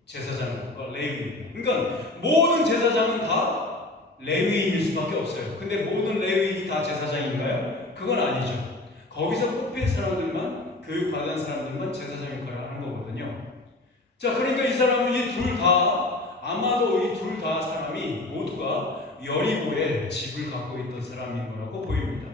제사장과 레위인. 그러니까 모든 제사장은 다 레위인일 수밖에 없어요. 근데 모든 레위인이 다 제사장인가요? 그건 아니죠. 거기서 뽑힌 사람들만, 교육받은 사람들만 제사장 역할을 하는 거거든요. 자, 그러니까 이 사람은 아마도 이 둘 다 사람이 모두가 여리고에 집을 갖고 있던 사람인 거라고 보입니다.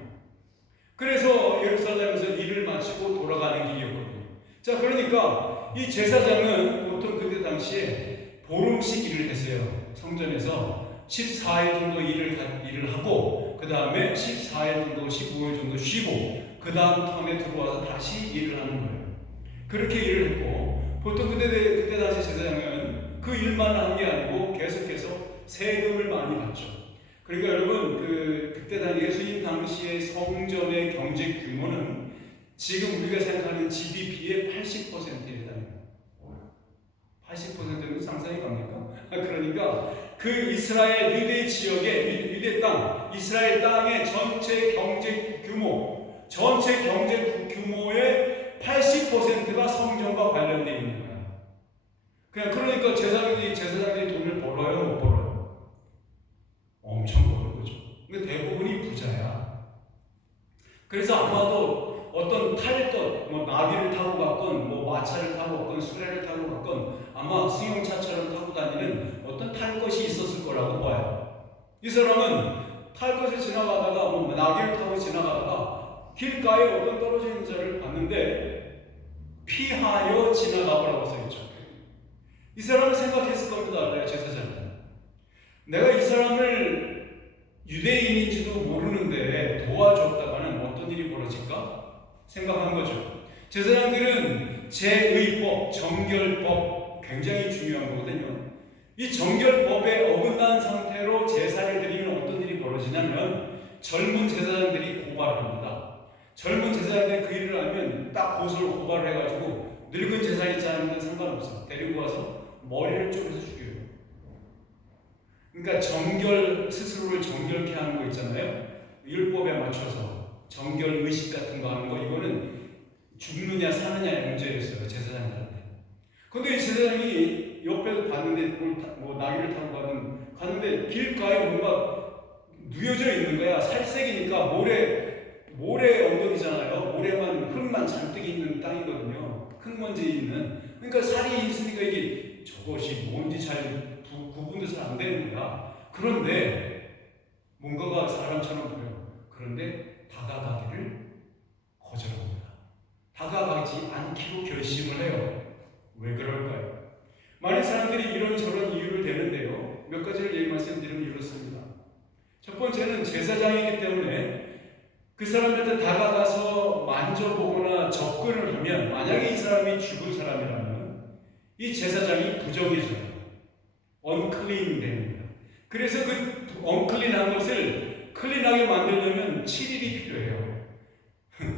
그래서 예루살렘에서 일을 마치고 돌아가는 길이었거든요. 자, 그러니까 이 제사장은 보통 그때 당시에 보름씩 일을 했어요. 성전에서 14일 정도 일을 하고 그 다음에 14일 정도, 15일 정도 쉬고 그 다음 턴에 들어와서 다시 일을 하는 거예요. 그렇게 일을 했고 보통 그때 당시 제사장은 그 일만 한 게 아니고 계속해서 세금을 많이 받죠. 그러니까 여러분 그때 당시 예수님 당시의 성전의 경제 규모는 지금 우리가 생각하는 GDP의 80%에 해당해요. 80%는 상상이 갑니까? 그러니까 그 이스라엘 유대 지역의 유대 땅, 이스라엘 땅의 전체 경제 규모의 80%가 성전과 관련되어 있는 거예요. 그러니까 제사장들이 돈을 벌어요, 못 벌어요? 엄청 버는 거죠. 근데 대부분이 부자야. 그래서 아마도 어떤 탈 것, 나귀를 타고 갔건, 마차를 타고 갔건, 수레를 타고 갔건, 아마 승용차처럼 타고 다니는 어떤 탈 것이 있었을 거라고 봐요. 이 사람은 탈 것을 지나가다가, 나귀를 타고 지나가다가 길가에 어떤 떨어져 있는 자를 봤는데 피하여 지나가보라고 써있죠. 이 사람은 생각했을 겁니다. 제사장은 내가 이 사람을 유대인인지도 모르는데 도와줬다가는 어떤 일이 벌어질까 생각한 거죠. 제사장들은 제의법, 정결법 굉장히 중요한 거거든요. 이 정결법에 어긋난 상태로 제사를 드리면 어떤 일이 벌어지냐면 젊은 제사장들이 고발을 합니다. 젊은 제사장들이 그 일을 하면 딱 고소를 고발을 해가지고 늙은 제사장이 자는 상관없어. 데리고 와서 머리를 쪼개서 죽여요. 그러니까 스스로를 정결케 하는 거 있잖아요. 율법에 맞춰서 정결 의식 같은 거 하는 거, 이거는 죽느냐 사느냐의 문제였어요, 제사장들한테. 근데 이 제사장이 옆에서 봤는데 뭐 나귀를 타고 가는데 길가에 뭔가 누여져 있는 거야. 살색이니까 모래 언덕이잖아요. 모래만 흙만 잔뜩 있는 땅이거든요. 흙먼지 있는. 그러니까 살이 있으니까 이게 저것이 뭔지 잘 구분도 잘 안 되는 거야. 그런데 뭔가가 사람처럼 보여. 그런데 다가가기를 거절합니다. 다가가지 않기로 결심을 해요. 왜 그럴까요? 많은 사람들이 이런저런 이유를 대는데요. 몇 가지를 말씀드리면 이렇습니다. 첫 번째는 제사장이기 때문에 그 사람한테 다가가서 만져보거나 접근을 하면, 만약에 이 사람이 죽은 사람이라면 이 제사장이 부정해져요. 언클린 됩니다. 그래서 그 언클린한 것을 클린하게 만들려면 7일이 필요해요.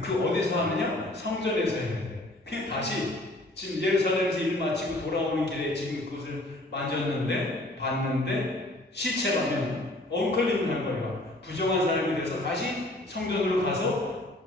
그 어디서 하느냐? 성전에서 해야 돼. 그 다시 지금 예루살렘에서 일 마치고 돌아오는 길에 지금 그것을 봤는데 시체라면 언클린한 거예요. 부정한 사람이 돼서 다시 성전으로 가서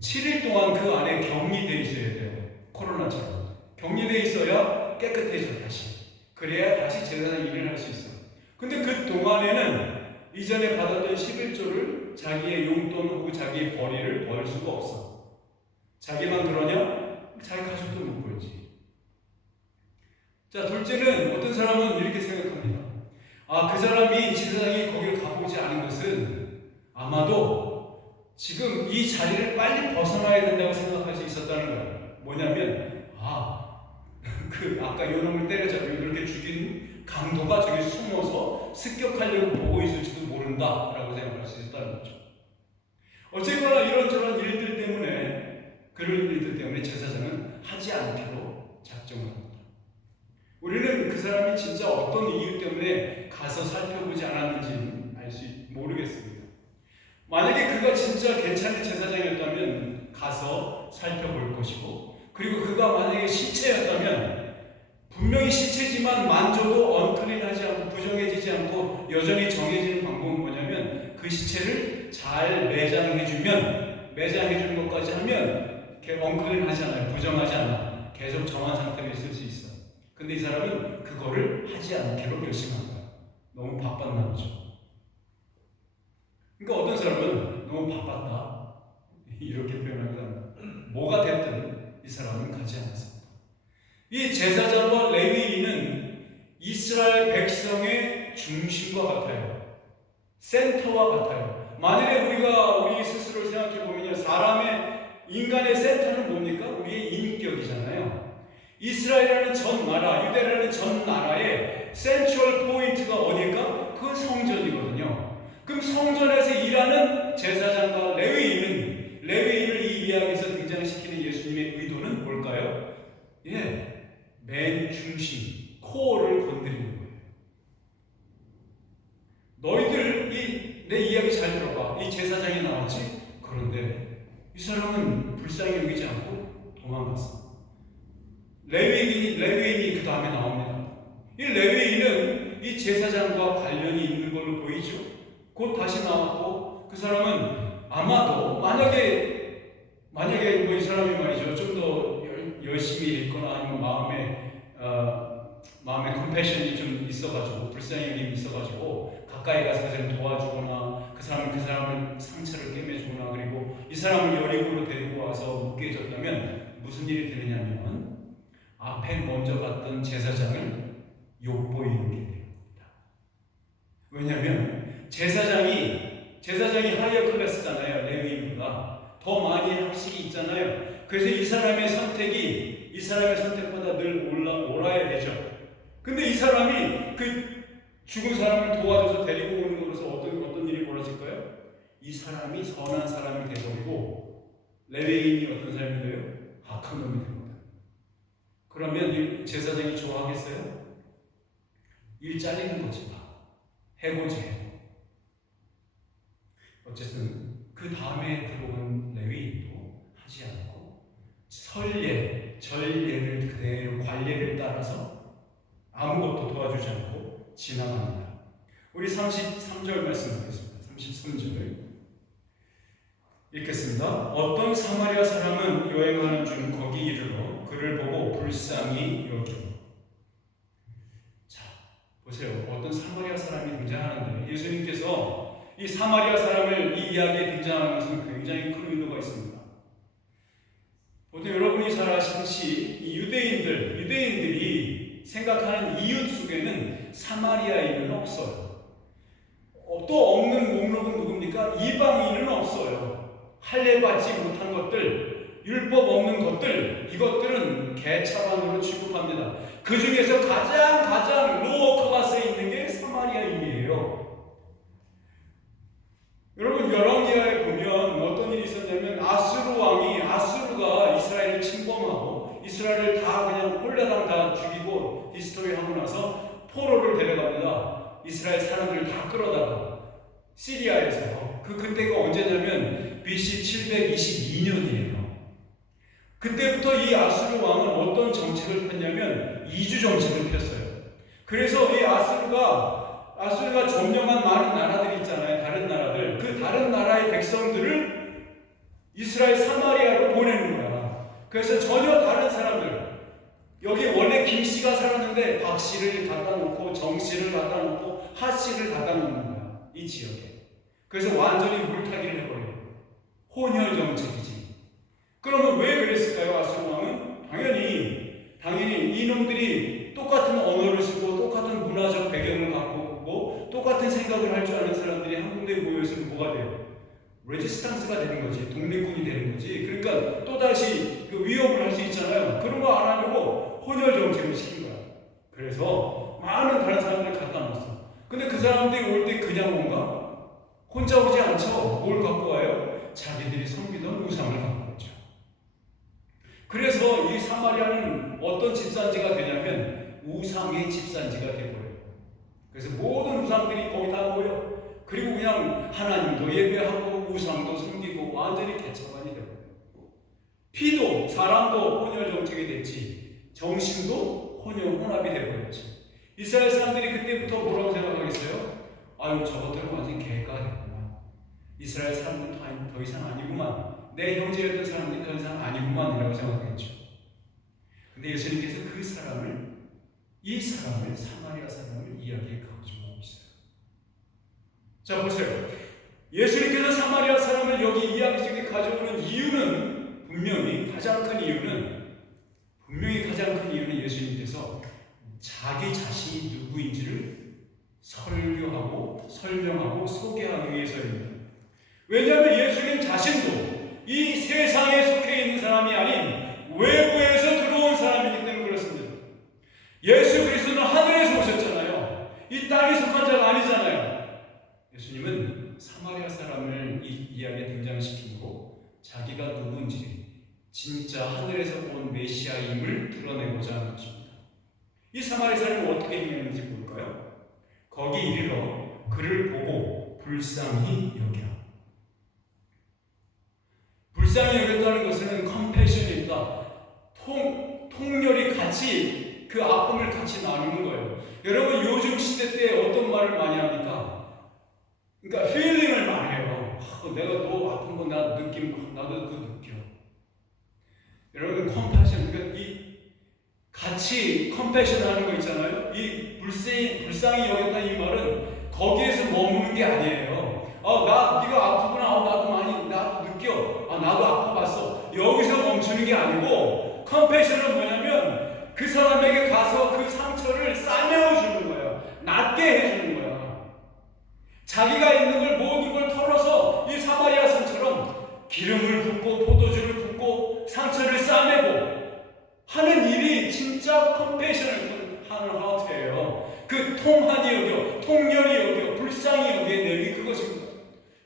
7일 동안 그 안에 격리되어 있어야 돼요. 코로나처럼 격리되어 있어야 깨끗해져 다시. 그래야 다시 제사장 일을 할 수 있어. 근데 그 동안에는 이전에 받았던 11조를 자기의 용돈 혹은 자기의 벌이를 벌 수가 없어. 자기만 그러냐? 자기 가족도 못 벌지. 자, 둘째는 어떤 사람은 이렇게 생각합니다. 그 사람이 제사장이 거기를 가보지 않은 것은 아마도 지금 이 자리를 빨리 벗어나야 된다고 생각할 수 있었다는 거예요. 뭐냐면 아까 요놈을 때려잡고 이렇게 죽인 강도가 저기 숨어서 습격하려고 보고 있을지도 모른다 라고 생각할 수 있다는 거죠. 어쨌거나 이런저런 일들 때문에 제사장은 하지 않기로 작정을 합니다. 우리는 그 사람이 진짜 어떤 이유 때문에 가서 살펴보지 않았는지는 모르겠습니다. 만약에 그가 진짜 괜찮은 제사장이었다면 가서 살펴볼 것이고, 그리고 그가 만약에 시체였다면 분명히 시체지만 만져도 언클린하지 않고 부정해지지 않고 여전히 정해지는 방법은 뭐냐면 그 시체를 잘 매장해주는 것까지 하면 언클린하지 않아요. 부정하지 않아. 계속 정한 상태로 있을 수 있어. 근데 이 사람은 그거를 하지 않기로 결심한 거야. 너무 바빴나 보죠. 그러니까 어떤 사람은 너무 바빴다 이렇게 표현하기도 합니다. 뭐가 됐든 이 사람은 가지 않았습니다. 이 제사장과 레위인은 이스라엘 백성의 중심과 같아요. 센터와 같아요. 만일에 우리 스스로를 생각해보면요, 인간의 센터는 뭡니까? 우리의 인격이잖아요. 이스라엘이라는 전 나라, 유대라는 전 나라의 센트럴 포인트가 어딜까? 그 성전이거든요. 그럼 성전에서 일하는 제사장과 레위인을 이 이야기에서 등장시키는 예수님의 의도는 뭘까요? 맨 중심, 코어를 건드리는 거예요. 너희들 내 이야기 잘 들어봐. 이 제사장이 나왔지? 그런데 이 사람은 불쌍히 여기지 않고 도망갔어. 레위인이 그 다음에 나옵니다. 이 레위인은 이 제사장과 관련이 있는 걸로 보이죠? 곧 다시 나왔고, 그 사람은 아마도 만약에 이 사람이 말이죠, 좀 더 열심히 읽거나 아니면 마음에 컴패션이 좀 있어가지고, 불쌍히 여김이 있어가지고 가까이 가서 그 사람을 도와주거나 그 사람을 상처를 꿰매주거나, 그리고 이 사람을 여리고로 데리고 와서 묻게 해줬다면 무슨 일이 되느냐면 앞에 먼저 갔던 제사장을 욕보이는 게 됩니다. 왜냐하면 제사장이 하이어 클래스잖아요. 레위인보다 더 많이 학식이 있잖아요. 그래서 이 사람의 선택보다 늘 올라야 되죠. 근데 이 사람이 그 죽은 사람을 도와줘서 데리고 오는 것으로 어떤 일이 벌어질까요? 이 사람이 선한 사람이 되버리고 레위인이 어떤 사람이 돼요? 악한 놈이 됩니다. 그러면 이 제사장이 좋아하겠어요? 일 잘리는 거지. 해고제. 어쨌든 그 다음에 들어온 레위인도 하지 않고 설례, 전례를 그대로 관례를 따라서 아무것도 도와주지 않고 지나갑니다. 우리 33절 말씀 보겠습니다. 33절 읽겠습니다. 어떤 사마리아 사람은 여행하는 중 거기 이르러 그를 보고 불쌍히 여기고. 자, 보세요. 어떤 사마리아 사람이 등장하는데 예수님께서 이 사마리아 사람을 이 이야기에 등장하는 것은 굉장히 큰 의도가 있습니다. 보통 여러분이 잘 아시듯이 이 유대인들이 생각하는 이웃 속에는 사마리아인은 없어요. 또 없는 목록은 누굽니까? 이방인은 없어요. 할례받지 못한 것들, 율법 없는 것들, 이것들은 개차반으로 취급합니다. 그 중에서 가장 로어 클래스에 있는 게 사마리아인이에요. 여러분 열왕기하에 보면 어떤 일이 있었냐면 아수르가 이스라엘을 침범하고 이스라엘을 다 그냥 홀라당 다 죽이고 디스토리 하고 나서 포로를 데려갑니다. 이스라엘 사람들을 다 끌어다가 시리아에서 그때가 언제냐면 BC 722년이에요. 그때부터 이 아수르 왕은 어떤 정책을 폈냐면 이주 정책을 폈어요. 그래서 이 아수르가 점령한 많은 나라들이 있잖아요. 다른 나라들. 그 다른 나라의 백성들을 이스라엘 사마리아로 보내는 거야. 그래서 전혀 다른 사람들, 여기 원래 김씨가 살았는데 박씨를 갖다 놓고 정씨를 갖다 놓고 하씨를 갖다 놓는 거야. 이 지역에. 그래서 완전히 물타기를 해버려요. 혼혈 정책이지. 그러면 왜 그랬을까요? 아수르 왕은 당연히 이놈들이 똑같은 언어를 쓰고 똑같은 문화적 배경을 갖고 있고 똑같은 생각을 할 줄 아는 사람들이 한 군데 모여 있으면 뭐가 돼요? 레지스탕스가 되는 거지. 독립군이 되는 거지. 그러니까 또다시 그 위협을 할 수 있잖아요. 그런 거 안 하려고 혼혈 정책을 시킨 거야. 그래서 많은 다른 사람들을 갖다 놨어. 근데 그 사람들이 올 때 그냥 온가? 혼자 오지 않죠. 뭘 갖고 와요? 자기들이 섬기던 우상을 갖고 오죠. 그래서 이 사마리아는 어떤 집산지가 되냐면 우상의 집산지가 되어버려요. 그래서 모든 우상들이 거기 다 모여. 그리고 그냥 하나님도 예배하고 우상도 섬기고 완전히 개차반이 되어버려요. 피도 사람도 혼혈 정책이 됐지. 정신도 혼합이 되어버렸지. 이스라엘 사람들이 그때부터 뭐라고 생각하겠어요? 아유, 저것들은 완전히 개가 됐구나. 이스라엘 사람들은 더 이상 아니구만. 내 형제였던 사람들이 더 이상 아니구만 이라고 생각했죠. 근데 예수님께서 이 사람을 사마리아 사람을 이야기에 가져오고 있어요. 자, 보세요. 예수님께서 사마리아 사람을 여기 이야기 속에 가져오는 이유는 가장 큰 이유는 예수님께서 자기 자신이 누구인지를 설명하고 소개하기 위해서입니다. 왜냐하면 예수님 자신도 이 세상에 속해 있는 사람이 아닌 외부에서 들어온 사람이기 때문에 그렇습니다. 예수 그리스도는 하늘에서 오셨잖아요. 이 땅에 속한 자가 아니잖아요. 예수님은 사마리아 사람을 이 이야기에 등장시키고 자기가 누군지 진짜 하늘에서 온 메시아임을 드러내고자 하는 것입니다. 이 사마리아 사람이 어떻게 행했는지 볼까요? 거기 이르러 그를 보고 불쌍히 여겨. 불쌍히 여겼다는 것은 컴패션입니다. 통렬히 같이 그 아픔을 같이 나누는 거예요. 여러분 요즘 시대 때 어떤 말을 많이 합니까? 그러니까 필링을 말해요. 내가 너 아픈 거 나도 그 느껴. 여러분 컴패션, 그러니까 이 같이 컴패션 하는 거 있잖아요. 이 불쌍히 여겼다 이 말은 거기에서 머무는 게 아니에요. 네가 아프구나. 나도 느껴. 나도 아파봤어. 여기서 멈추는 게 아니고 컴패션은 뭐냐면 그 사람에게 가서 그 상처를 싸매어주는 거야. 낫게 해주는 거야. 자기가 있는 걸 모든 걸 털어서 이 사마리아 산처럼 기름을 붓고 포도주를 붓고 상처를 싸매고 하는 일이 진짜 컴패션을 하는 하트예요. 그 통한이 여겨, 통렬히 여겨, 불쌍히 여기에 내용이 그것입니다.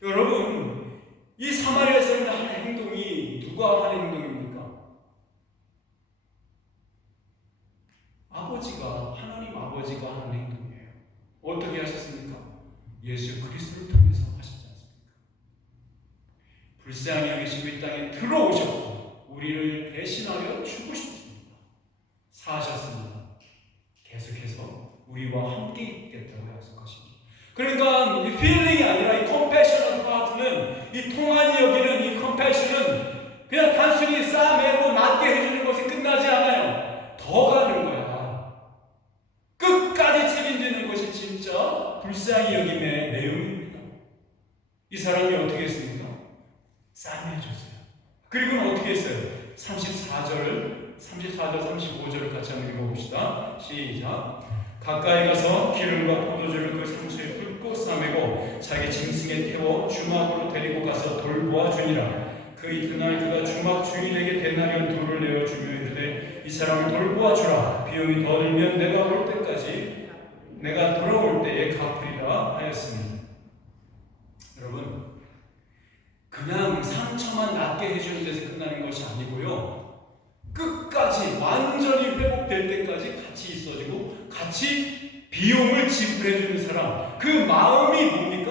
여러분, 이 사마리아 사람이 하는 행동이 누가 하는 행동입니까? 하나님 아버지가 하는 행동이에요. 어떻게 하셨습니까? 예수 그리스도를 통해서 하셨지 않습니까? 불쌍히 여기시고 이 땅에 들어오셨고 우리를 대신하여 죽으셨습니다. 사셨습니다. 계속해서 우리와 함께 있겠다고 약속하십니다. 그러니까 이 feeling이 아니라 이 compassionate heart는, 이 통한이 여기는 이 compassion은 그냥 단순히 싸매고 낫게 해주는 것이 끝나지 않아요. 더 가는 거야. 끝까지 책임지는 것이 진짜 불쌍히 여김의 내용입니다. 이 사람이 어떻게 했습니까? 싸매줬어요. 그리고는 어떻게 했어요? 34절, 35절을 같이 한번 읽어봅시다. 시작. 가까이 가서 기름과 포도주를 그 상처에 붓고 싸매고 자기 짐승에 태워 주막으로 데리고 가서 돌보아 주니라. 그 이튿날 그가 주막 주인에게 데나리온 둘을 내어주며 이르되 이 사람을 돌보아 주라. 비용이 더 들면 내가 올 때까지 내가 돌아올 때에 갚으리라 하였습니다. 여러분, 그냥 상처만 낫게 해주는 데서 끝나는 것이 아니고요, 끝까지 완전히 회복될 때까지 같이 있어주고 같이 비용을 지불해주는 사람, 그 마음이 뭡니까?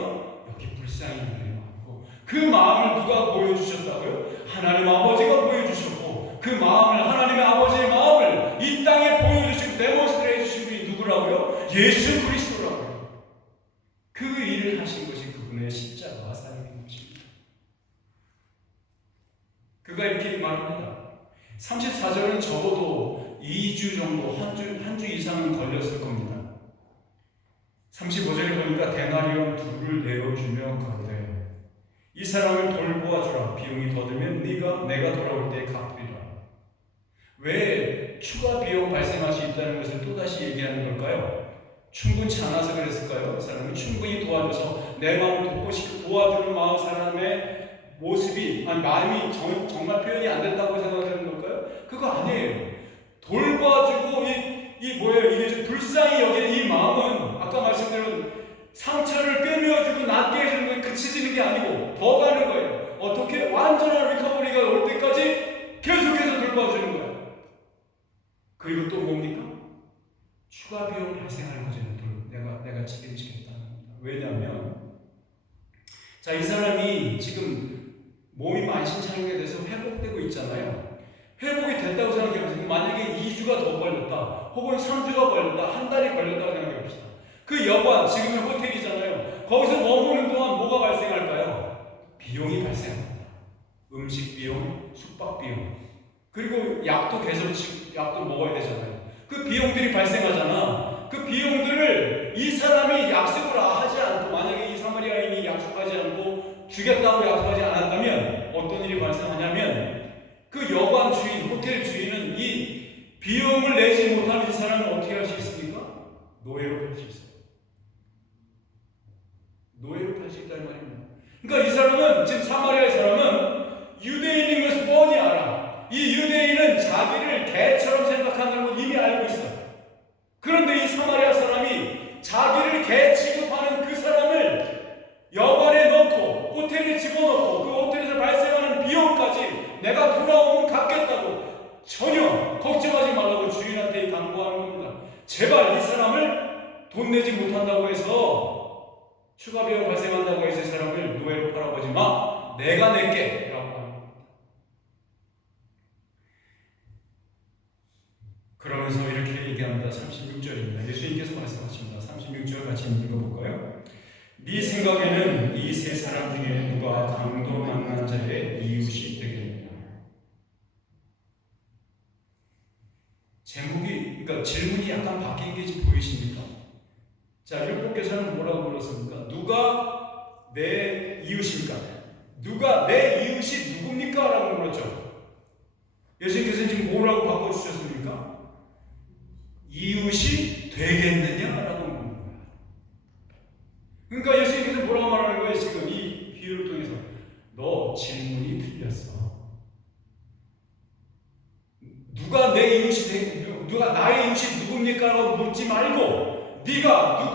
여기 불쌍히 있는 마음이고, 그 마음을 누가 보여주셨다고요? 하나님 아버지가 보여주셨고, 그 마음을, 하나님의 아버지의 마음을 이 땅에 보여주시고 데몬스트레이트 해주신 분이 누구라고요? 예수 그리스도라고요. 그 일을 하신 것이 그분의 십자가 사역인 것입니다. 그가 이렇게 말합니다. 34절은 적어도 2주 정도, 한 주 이상은 걸렸을 겁니다. 35절에 보니까 데나리온 둘을 내어주며 가로되 이 사람을 돌보아 주라. 비용이 더 들면 내가 돌아올 때 갚으리라. 왜 추가 비용 발생할 수 있다는 것을 또다시 얘기하는 걸까요? 충분치 않아서 그랬을까요? 그 사람이 충분히 도와줘서 내 마음을 돕고 싶고 도와주는 마음, 사람의 모습이, 마음이 정말 표현이 안 된다고 생각하는 걸까요? 그거 아니에요. 돌봐주고 이게 좀 불쌍히 여기는 이 마음은 아까 말씀드린 상처를 꿰매어주고 낫게 해주는 거에 그치지는 게 아니고 더 가는 거예요. 어떻게? 완전한 리커버리가 올 때까지 계속해서 돌봐주는 거예요. 그리고 또 뭡니까? 추가 비용 발생하는 거죠. 내가 책임지겠다는 겁니다. 왜냐하면 자, 이 사람이 지금 몸이 만신창이에 대해서 회복되고 있잖아요. 회복이 됐다고 생각해보세요. 만약에 2주가 더 걸렸다, 혹은 3주가 걸렸다, 한 달이 걸렸다고 생각해봅시다. 그 여관, 지금의 호텔이잖아요. 거기서 머무는 동안 뭐가 발생할까요? 비용이 발생합니다. 음식 비용, 숙박 비용, 그리고 약도 약도 먹어야 되잖아요. 그 비용들이 발생하잖아. 그 비용들을 이 사람이 약속을 하지 않고, 만약에 이 사마리아인이 약속하지 않고 주겠다고 약속하지 않았다면 어떤 일이 발생하냐면, 그 여관 주인, 호텔 주인은 이 비용을 내지 못한 이 사람은 어떻게 할 수 있습니까? 노예로 팔 수 있어요. 노예로 팔 수 있다는 말입니다. 그러니까 이 사람은, 지금 사마리아의 사람은 유대인인 것을 뻔히 알아. 이 유대인은 자기를 개처럼 생각하는 걸 이미 알고 있어요. 그런데 이 사마리아 사람이 자기를 개 취급하는 그 사람을 여관에 넣고 호텔에 집어넣고 그 호텔에서 발생하는 비용까지 내가 돌아오면 갚겠다고 전혀 걱정하지 말라고 주인한테 당부하는 겁니다. 제발 이 사람을 돈 내지 못한다고 해서 추가 비용 발생한다고 해서 이 사람을 노예로 팔아보지 마. 내가 낼게 라고 하는 겁니다. 그러면서 이렇게 얘기합니다. 36절입니다. 예수님께서 말씀하십니다. 36절 같이 읽어볼까요? 네 생각에는 이 세 사람 중에 누가 강도 만난 자의 이웃이 되겠느냐? 제목이, 그러니까 질문이 약간 바뀐 게 보이십니까? 자, 율법교사는 뭐라고 불렀습니까? 누가 내 이웃입니까? 누가 내 이웃이 누굽니까? 라고 물었죠. 예수님께서 지금 뭐라고 바꿔주셨습니까? 이웃이 되겠느냐? 라고 물은 거예요. 그러니까 예수님께서 뭐라고 말하는 거예요? 지금 이 비유를 통해서 너 질문이 틀렸어. 누가 내 이웃이 되겠느냐? 누가 나의 이웃이 누굽니까? 라고 묻지 말고 네가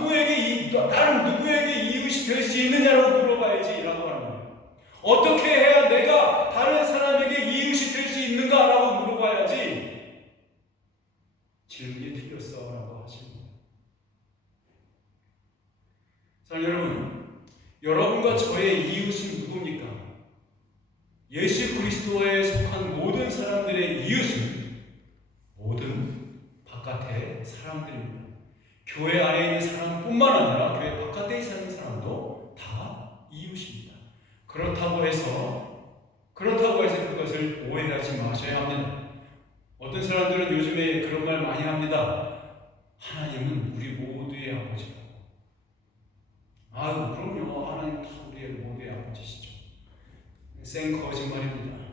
나는 누구에게 이웃이 될 수 있느냐고 물어봐야지 라고 하는 거예요. 어떻게 해야 내가 다른 사람에게 이웃이 될 수 있는가? 라고 물어봐야지. 질문이 틀렸어 라고 하시는 거예요. 자, 여러분과 저의 이웃은 누굽니까? 예수 그리스도에 속한 모든 사람들의 이웃은 모든 사람들입니다. 교회 안에 있는 사람뿐만 아니라 교회 바깥에 사는 사람도 다 이웃입니다. 그렇다고 해서 그것을 오해하지 마셔야 합니다. 어떤 사람들은 요즘에 그런 말 많이 합니다. 하나님은 우리 모두의 아버지라고. 아유, 그럼요. 하나님 다 우리 모두의 아버지시죠. 생 거짓말입니다.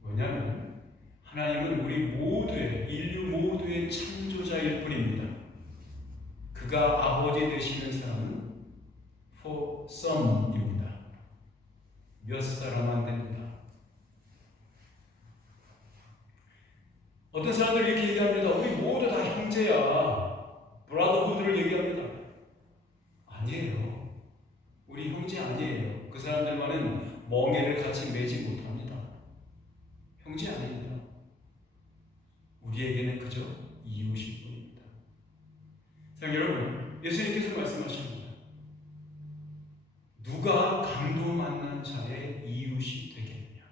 뭐냐면 하나님은 우리 모두의, 인류 모두의 창조자일 뿐입니다. 그가 아버지 되시는 사람은 for some입니다. 몇 사람 안 됩니다. 어떤 사람들이 이렇게 얘기합니다. 우리 모두 다 형제야. 브라더후드를 얘기합니다. 아니에요. 우리 형제 아니에요. 그 사람들과는 멍에를 같이 매지 못합니다. 형제 아닙니다. 우리에게는 그저 이웃일 뿐입니다. 자, 여러분, 예수님께서 말씀하십니다. 누가 강도 만난 자의 이웃이 되겠느냐?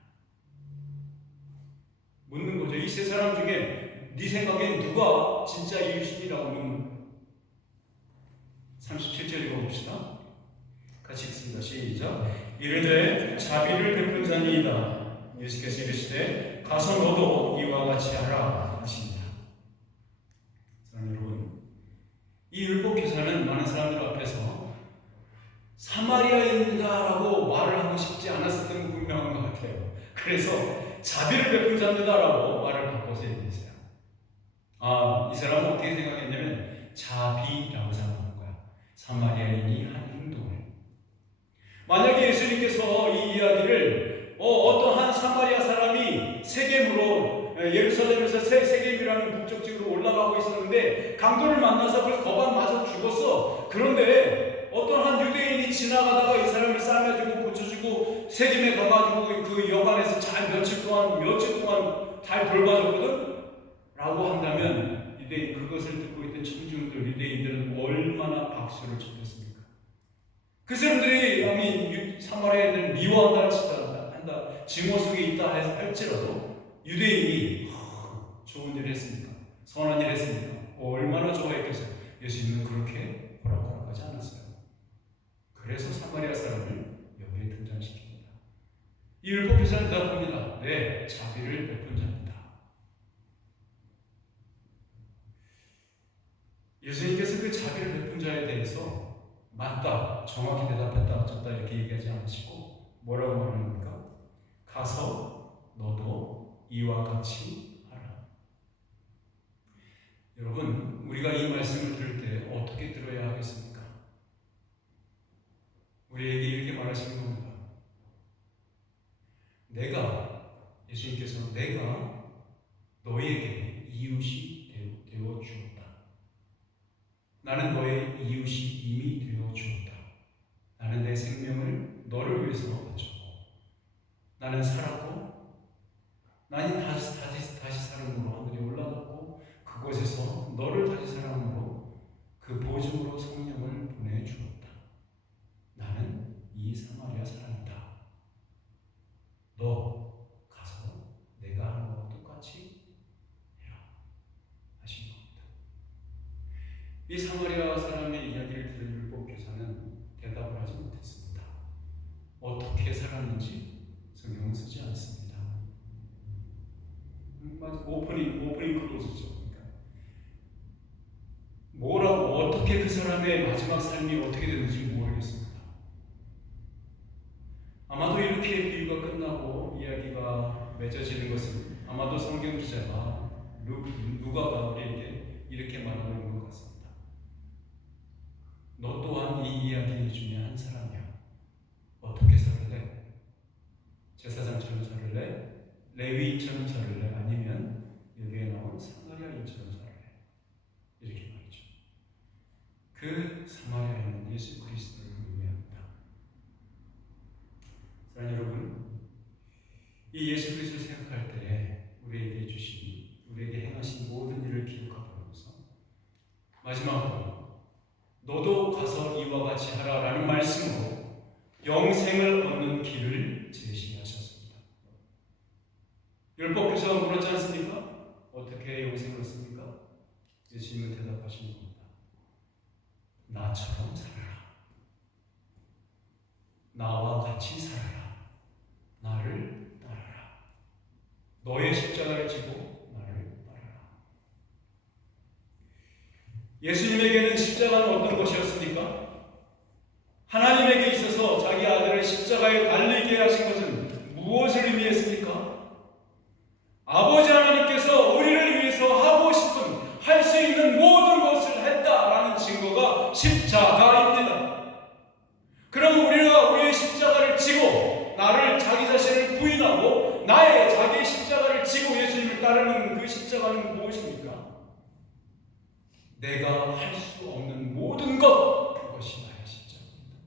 묻는 거죠. 이 세 사람 중에 네 생각엔 누가 진짜 이웃이라고 묻는 거예요. 37절 읽어봅시다. 같이 읽습니다. 시작. 이르되 자비를 베푼 자니이다. 예수께서 이르시되 가서 너도 이와 같이 하라 하십니다. 사랑하는 여러분, 이 율법교사는 많은 사람들 앞에서 사마리아인이다라고 말을 하고 싶지 않았었던 건 분명한 것 같아요. 그래서 자비를 베푼 자입니다라고 말을 바꿔서 얘기했어요. 이 사람은 어떻게 생각했냐면 자비라고 생각하는 거야. 사마리아인이 한 행동을. 만약에 예수님께서 이 이야기를 어떠한 사마리아 사람이 세겜으로 예루살렘에서 세겜이라는 목적지로 올라가고 있었는데 강도를 만나서 그래서 거반 맞아 죽었어. 그런데 어떤 한 유대인이 지나가다가 이 사람을 싸매주고 고쳐주고 세겜에 가가지고 그 여관에서 잘 며칠 동안 잘 돌봐줬거든? 라고 한다면 유대인, 그것을 듣고 있던 청중들, 유대인들은 얼마나 박수를 쳤겠습니까? 그 사람들이 사마리아인을 미워한다, 증오 속에 있다 할지라도 유대인이 좋은 일을 했으니까, 선한 일을 했으니까 얼마나 좋아했겠어요. 예수님은 그렇게 호락호락하지 않았어요. 그래서 사마리아 사람을 여기에 등장시킵니다. 이 율법교사는 대답합니다. 네, 자비를 베푼 자입니다. 예수님께서 그 자비를 베푼 자에 대해서 맞다, 정확히 대답했다, 어쩌다 이렇게 얘기하지 않으시고 뭐라고 말합니까? 가서 너도 이와 같이 하라. 여러분, 우리가 이 말씀을 들을 때 어떻게 들어야 하겠습니까? 우리에게 이렇게 말하시는 겁니다. 예수님께서 내가 너에게 이웃이 되어 주었다. 나는 너의 이웃이 이미 되어 주었다. 나는 내 생명을 너를 위해서 바쳤고, 나는 살았고, 나는 다시 사람으로 하늘에 올라갔고, 그곳에서 너를 다시 사람으로 그 보증으로 성령을 보내주었다. 나는 이 사마리아 사람이다. 너 가서 내가 하는 것과 똑같이 해라 하신 겁니다. 이 사마리아 사람의 이야기를 들은 율법교사는 대답을 하지 못했습니다. 어떻게 살았는지 성경은 쓰지 않습니다. 오프닝 클로즈죠. 뭐라고, 어떻게 그 사람의 마지막 삶이 어떻게 되는지 모르겠습니다. 아마도 이렇게 비유가 끝나고 이야기가 맺어지는 것은 아마도 성경 기자가 누가가 우리에게 이렇게 말하는 것 같습니다. 너 또한 이 이야기 중에 한 사람이야. 어떻게 살래? 제사장처럼 살래? 레위인처럼 살래? 아니면 여기에 나온 사마리아인처럼 살래? 이렇게 말이죠. 그 사마리아인은 예수 그리스도를 의미합니다. 사랑하는 여러분, 이 예수 그리스도를 생각할 때 우리에게 행하신 모든 일을 기억하면서 마지막으로 너도 가서 이와 같이 하라라는 말씀으로 영생을 얻는 길을 제시하셨습니다. 율법교사가 물었지 않습니까? 어떻게 영생을 얻습니까? 예수님은 대답하신 겁니다. 나처럼 살아라. 나와 같이 살아라. 나를 따라라. 너의 십자가를 지고 나를 따라라. 예수님에게는 십자가는 어떤 것이었습니까? 하나님에게 있어서 자기 아들을 십자가에 달리게 하신 것은 무엇을 의미했습니까? 아버지 하나님께서 우리를 위해서 하고 싶은, 할 수 있는 모든 것을 했다라는 증거가 십자가입니다. 그럼 우리가 우리의 십자가를 지고 나를 자기 자신을 부인하고 나의 자기 십자가를 지고 예수님을 따르는 그 십자가는 무엇입니까? 내가 할 수 없는 모든 것, 그것이 나의 십자가입니다.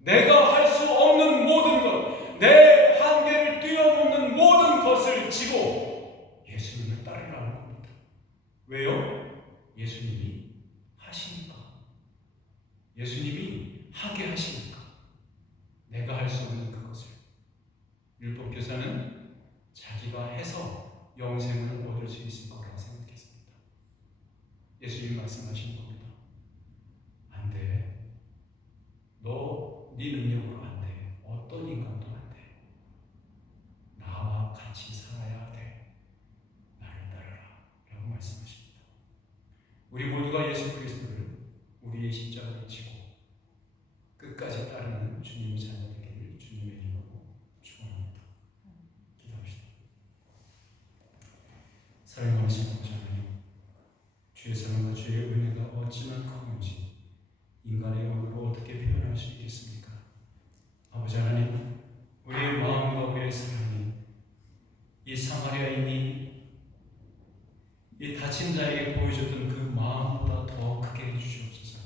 내가 할 수 없는 모든 것, 내 한계를 뛰어넘는 모든 것을 지고 예수님을 따르라는 겁니다. 왜요? 예수님이 하시니까. 예수님이 하게 하시니까. 내가 할 수 없는 그것을. 율법교사는 자기가 해서 영생을 얻을 수 있을 거라고 생각했습니다. 예수님 말씀하신 겁니다. 안 돼. 너 네 능력으로 안 돼. 어떤 인간도 안 돼. 나와 같이 살아야 돼. 나를 따르라 라고 말씀하십니다. 우리 모두가 예수 그리스도를 우리의 십자가를 지고 끝까지 따르는 주님의 자녀 되기를 주님의 이름으로 축원합니다. 기도합시다. 사랑하신 아버지 하나님, 주의 사랑과 주의 은혜가 어찌나 크는지 인간의 언어로 어떻게 표현할 수 있겠습니까? 아버지 하나님, 우리의 마음과 우리의 사랑이 이 사마리아인이 이 다친 자에게 보여줬던 그 마음보다 더 크게 해주시옵소서.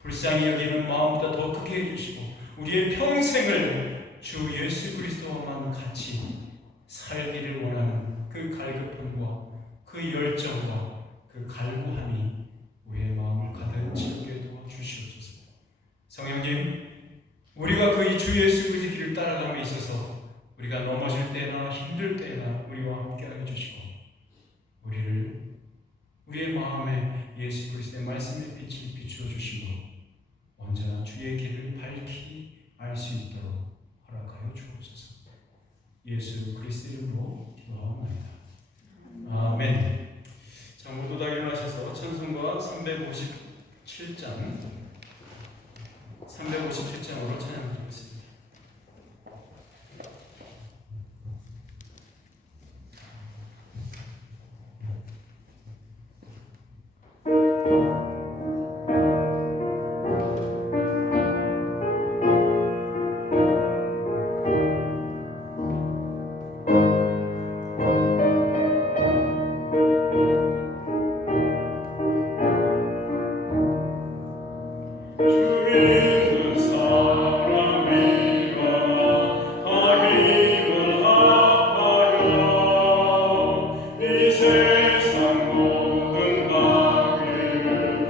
불쌍히 여기는 마음보다 더 크게 해주시고 우리의 평생을 주 예수 그리스도와만 같이 살기를 원하는 그 갈급함과 그 열정과 그 갈구함이 우리의 마음을 가득 채우게 도와주시옵소서. 성령님, 우리가 그 주 예수 그리스도의 길을 따라감에 있어서 우리가 넘어질 때나 힘들 때나 우리와 함께하여 주시고 우리의 마음에 예수 그리스도의 말씀의 빛을 비추어 주시고 언제나 주의 길을 밝히 알 수 있도록 허락하여 주옵소서. 예수 그리스도 이름으로 기도하옵나이다. 아멘. 자, 모두 다 일어나셔서 찬송가 357장으로 찬양드리겠습니다. 세상 모든 나귀를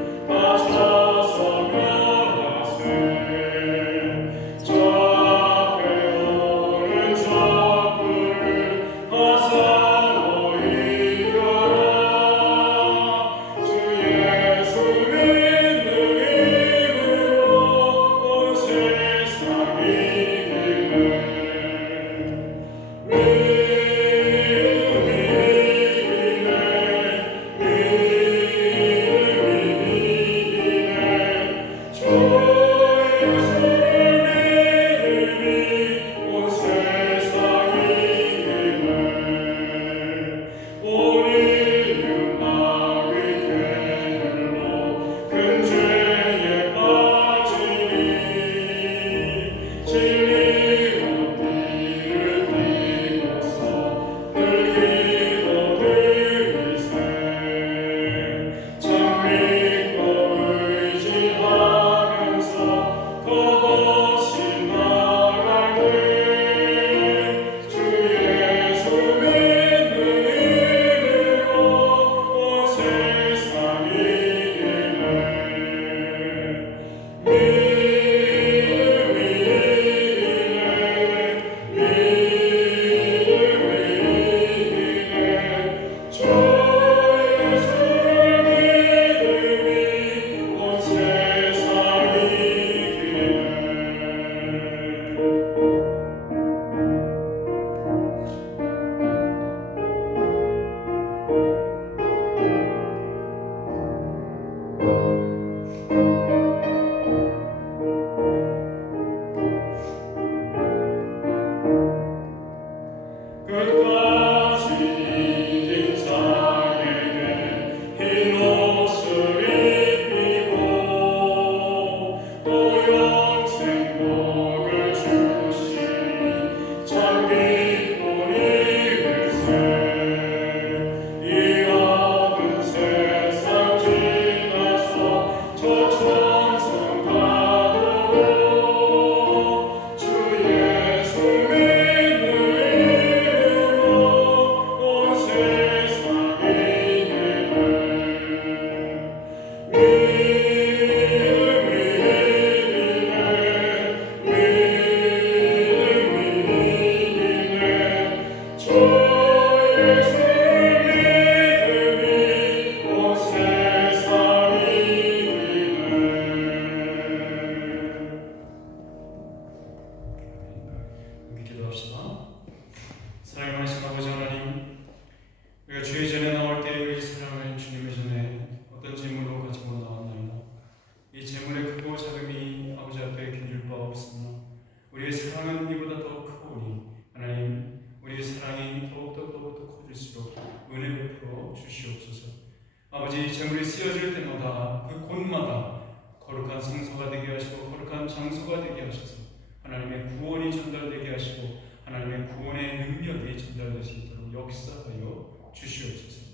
아버지 제물이 쓰여질 때마다 그 곳마다 거룩한 성소가 되게 하시고 거룩한 장소가 되게 하셔서 하나님의 구원이 전달되게 하시고 하나님의 구원의 능력이 전달될 수 있도록 역사하여 주시옵소서.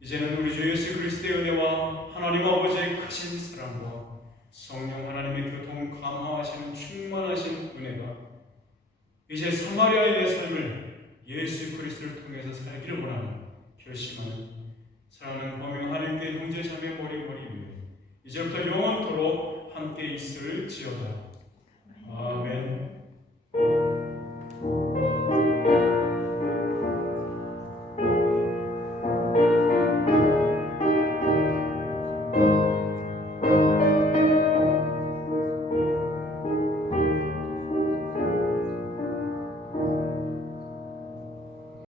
이제는 우리 주 예수 그리스도의 은혜와 하나님 아버지의 크신 사랑과 성령 하나님의 교통 감화하시는 충만하신 은혜가 이제 사마리아인의 삶을 예수 그리스도를 통해서 살기를 원하는 결심하는 사랑하는 범용 하나님께 형제 자매 머리 위에 이제부터 영원토록 함께 있을지어다. 아멘.